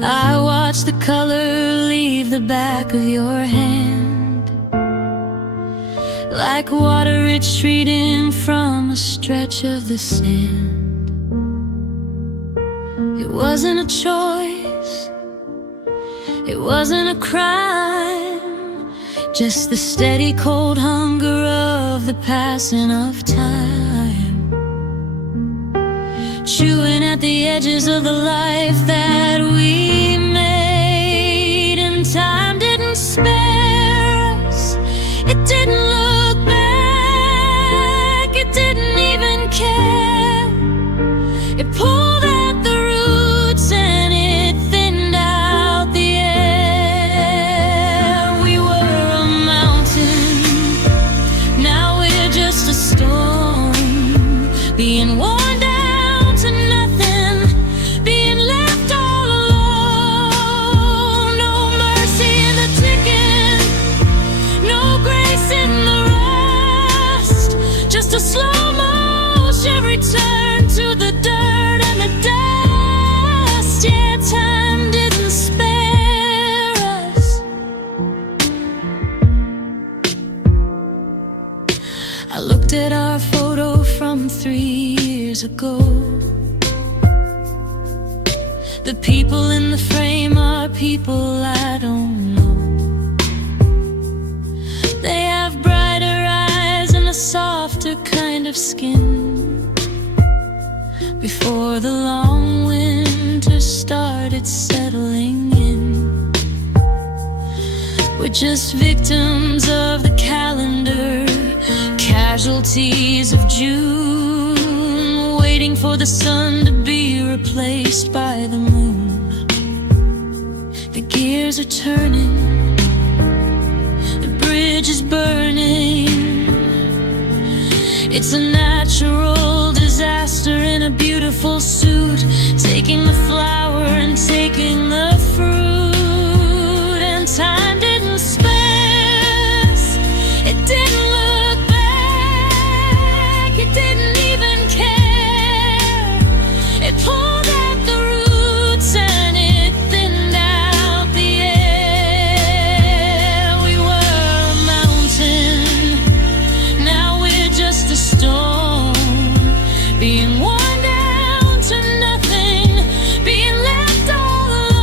I watch the color leave the back of your hand, like water retreating from a stretch of the sand. It wasn't a choice, it wasn't a crime, just the steady cold hunger of the passing of time, chewing at the edges of the life that we made. And time didn't spare us, it didn't look back, it didn't even care. It pulled at the roots and it thinned out the air. We were a mountain, now we're just a storm, being worn down to nothing, being left all alone. No mercy in the ticking, no grace in the rust, just a slow motion return to the dirt and the dust. Yeah, time didn't spare us. I looked at our photo from 3 years ago. The people in the frame are people I don't know. They have brighter eyes and a softer kind of skin. Before the long winter started settling in, we're just victims of the calendar, casualties of June, waiting for the sun to be replaced by the moon. The gears are turning, the bridge is burning. It's a natural disaster in a beautiful suit, taking the flower and taking the fruit. And time didn't spare us, it didn't look back, it didn't even care. It pulled at the roots and it thinned out the air. We were a mountain, now we're just a storm, being worn down to nothing, being left all alone.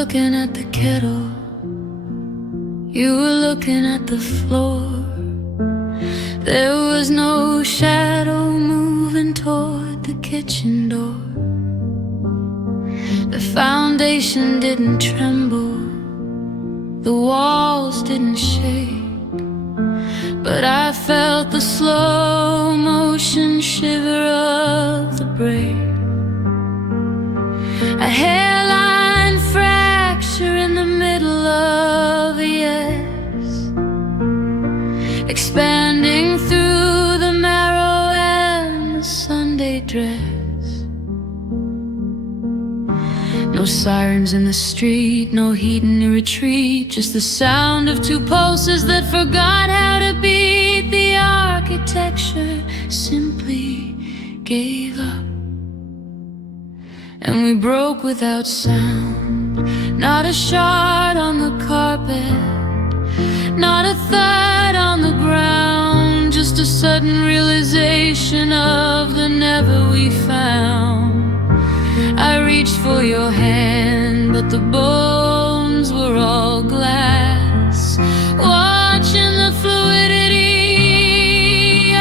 looking at the kettle, you were looking at the floor. There was no shadow moving toward the kitchen door. The foundation didn't tremble, the walls didn't shake, but I felt the slow motion shiver of the break. A hairline fracture in the middle of a yes, expanding through the marrow and the Sunday dress. No sirens in the street, no heat in the retreat, just the sound of two pulses that forgot how to beat. The architecture simply gave up, and we broke without sound. Not a shard on the carpet, not a thud on the ground, just a sudden realization of the never we found. I reached for your hand, but the bones were all glass, watching the fluidity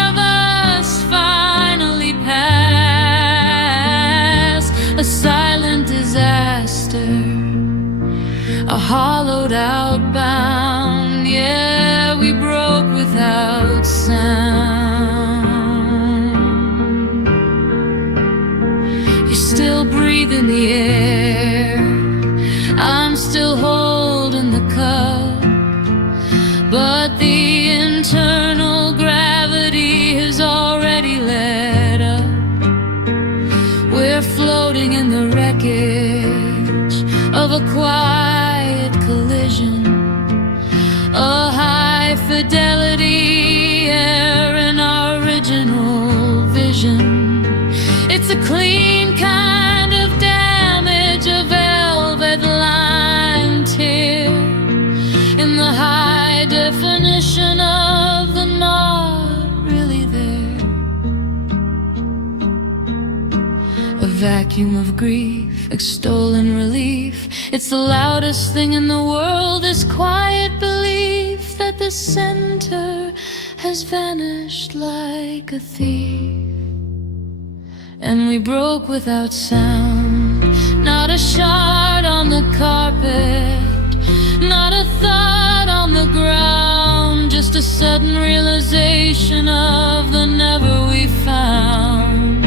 of us finally pass. A silent disaster, a hollowed out bound. Yeah, we broke without sound. You still breathe in the air, I'm still holding the cup, but the internal gravity has already let up. We're floating in the wreckage of a quiet collision, a high fidelity error in our original vision. It's a clean kind of damage, a velvet line tear in the high definition of the not really there. A vacuum of grief, extolling relief. It's the loudest thing in the world, this quiet belief that the center has vanished like a thief. And we broke without sound. Not a shard on the carpet, not a thud on the ground, just a sudden realization of the never we found.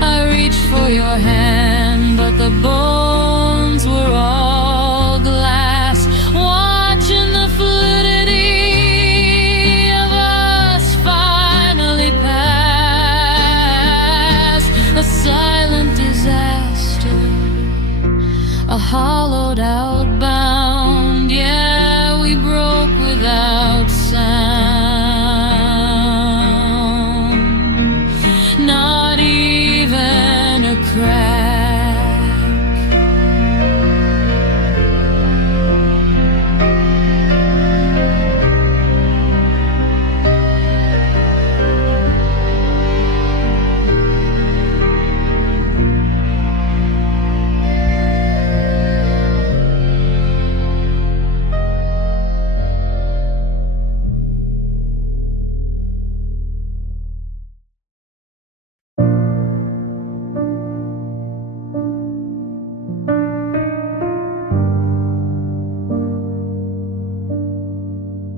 I reached for your hand, but the bones were all glass, watching the fluidity of us finally pass. A silent disaster, a hollowed out bound. Yeah, we broke without sound. Not even a crack.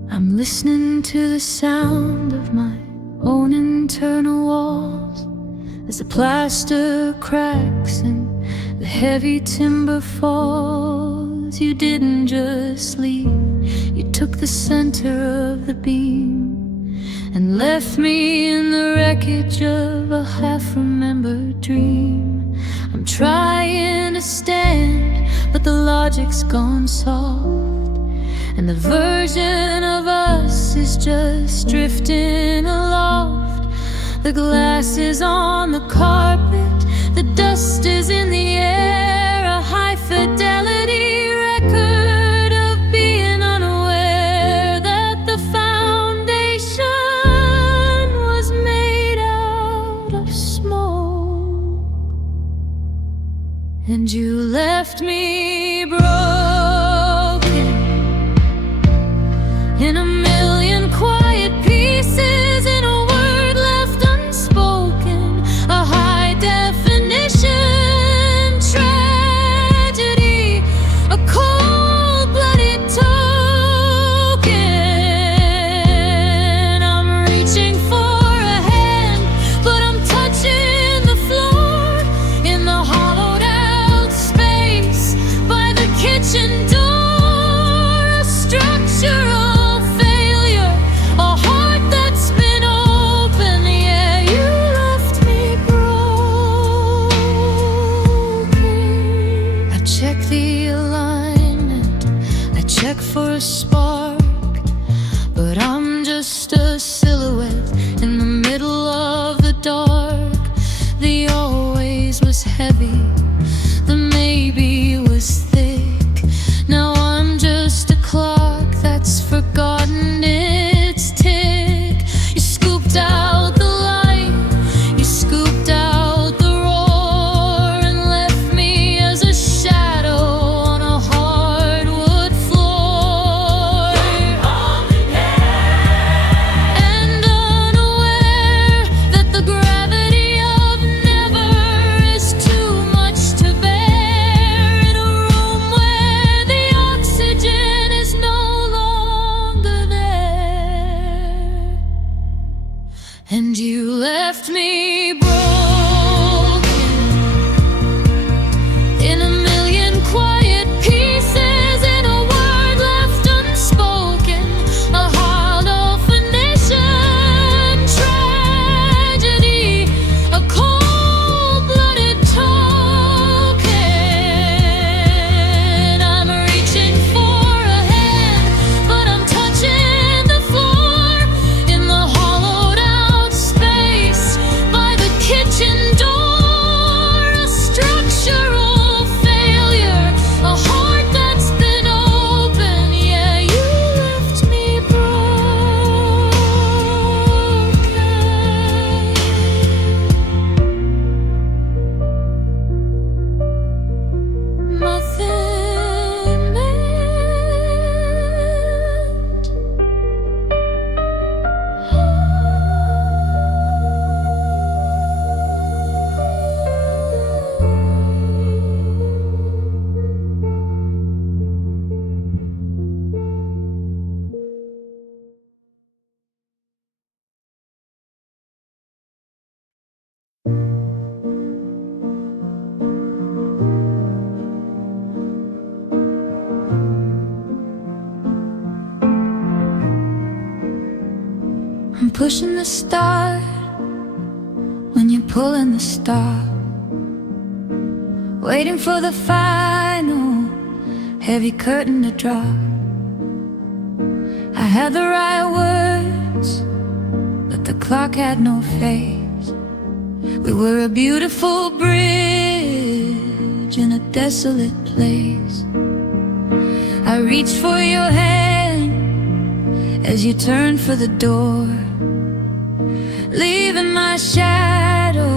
I'm listening to the sound of my own internal walls as the plaster cracks and the heavy timber falls. You didn't just leave, you took the center of the beam and left me in the wreckage of a half-remembered dream. I'm trying to stand, but the logic's gone soft, and the version of us is just drifting aloft. The glass is on the carpet, the dust is in the air, a high fidelity record of being unaware that the foundation was made out of smoke, and you left me broke. and you left me broken in a million quiet pieces, in a word left unspoken, a hollow nation tragedy, a cold-blooded token. I'm reaching for a hand, but I'm touching the floor in the hollowed out space by the kitchen door. A structural failure, a heart that's been open. Yeah, you left me broken. Nothing meant. I'm pushing the start when you're pulling the stop, waiting for the final heavy curtain to drop. I had the right words, but the clock had no face. We were a beautiful bridge in a desolate place. I reached for your hand as you turned for the door, leaving my shadow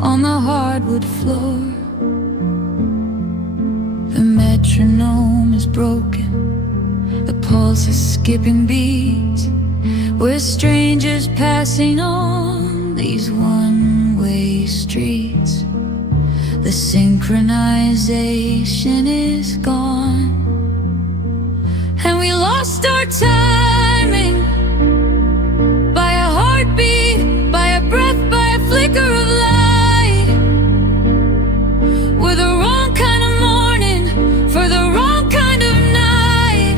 on the hardwood floor. The metronome is broken, the pulse is skipping beats. We're strangers passing on these one-way streets. The synchronization is gone, and we lost our timing by a heartbeat, by a breath, by a flicker of light. We're the wrong kind of morning for the wrong kind of night.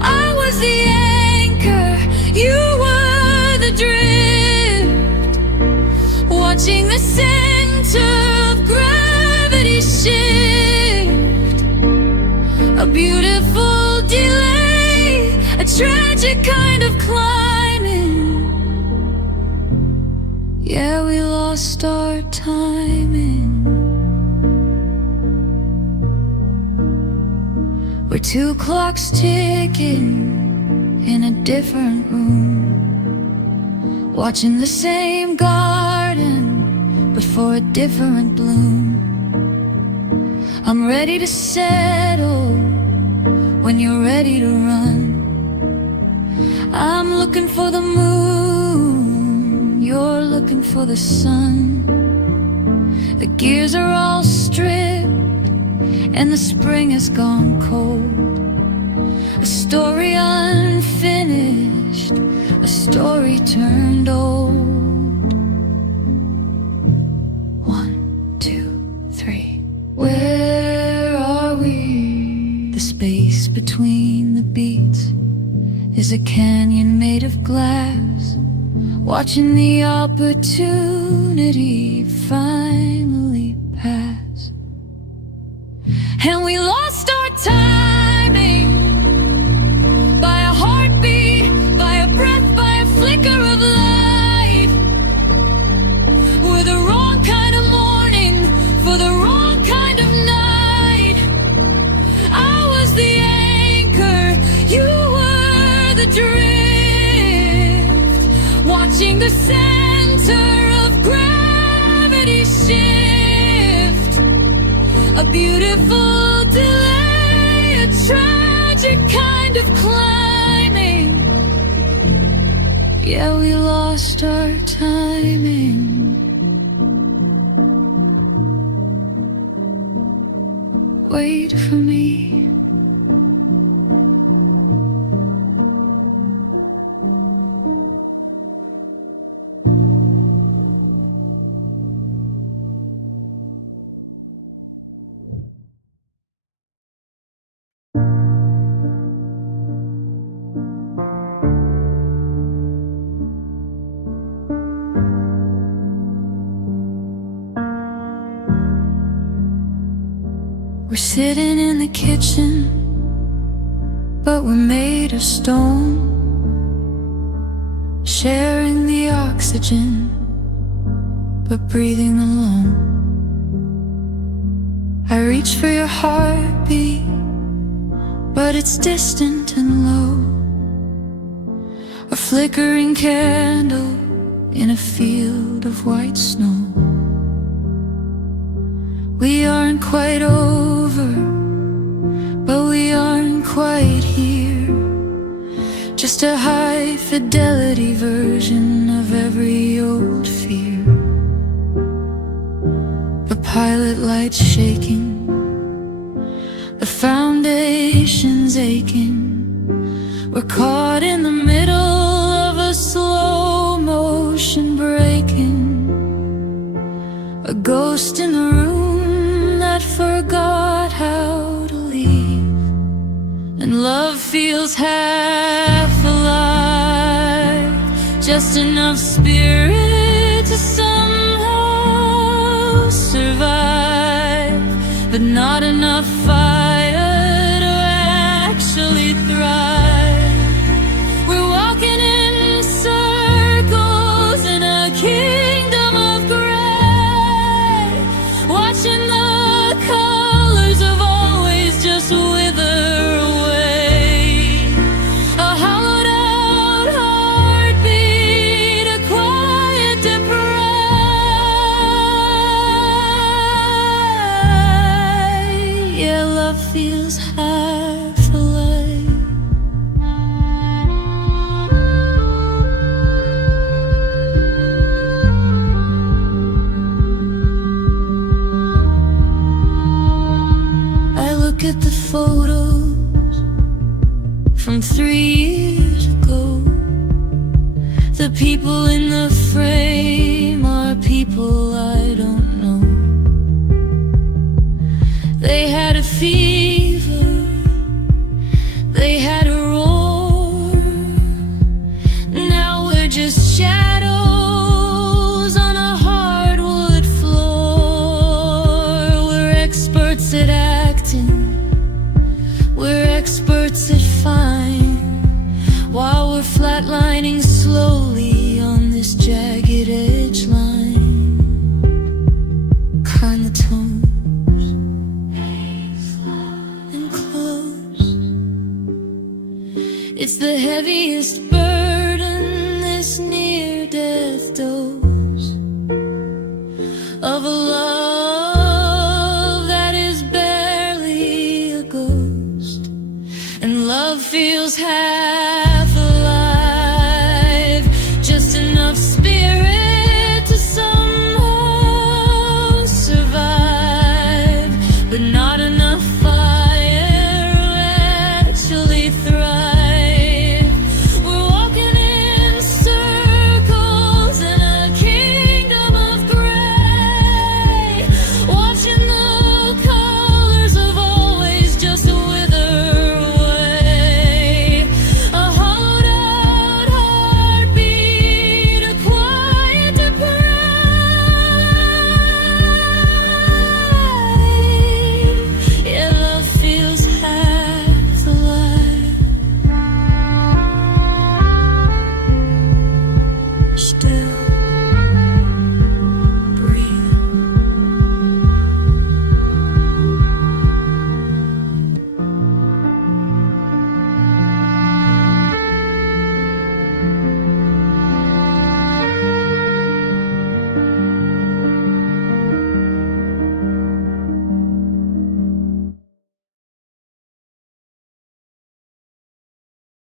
I was the anchor, you were the drift, watching the center of gravity shift. A beautiful delay, a tragic kind of climbing. Yeah, we lost our timing. We're two clocks ticking in a different room, watching the same garden but for a different bloom. I'm ready to settle when you're ready to run. I'm looking for the moon, you're looking for the sun. The gears are all stripped and the spring has gone cold. A story unfinished, a story turned old. 1, 2, 3. Where are we? The space between the beats is a canyon made of glass, watching the opportunity finally pass. And we lost our timing by a heartbeat, by a breath, by a flicker of light. We're the wrong kind of morning for the wrong kind of night. I was the anchor, you were the drift, watching the center of gravity shift. A beautiful delay, a tragic kind of climbing. Yeah, we lost our timing. Wait for me. We're sitting in the kitchen, but we're made of stone, sharing the oxygen, but breathing alone. I reach for your heartbeat, but it's distant and low, a flickering candle in a field of white snow. We aren't quite over, but we aren't quite here, just a high fidelity version of every old fear. The pilot light's shaking, the foundation's aching. We're caught in the middle of a slow motion breaking, a ghost in the room that forgot how to leave. And love feels half alive, just enough spirit to somehow survive, but not enough fire to actually thrive. We're walking in circles in a kingdom of gray, watching the colors of always just wither away. A hollowed out heartbeat, a quiet to pray. Yeah, love feels half alive. I look at the photos from 3 years ago. The people in the frame are people I don't know. They had a fever, they had a roar. Now we're just shadows on a hardwood floor. We're experts at acting, we're experts at fine, while we're flatlining slowly on this jagged edge line. Kind the tones and close. It's the heaviest burden, this near-death dose of a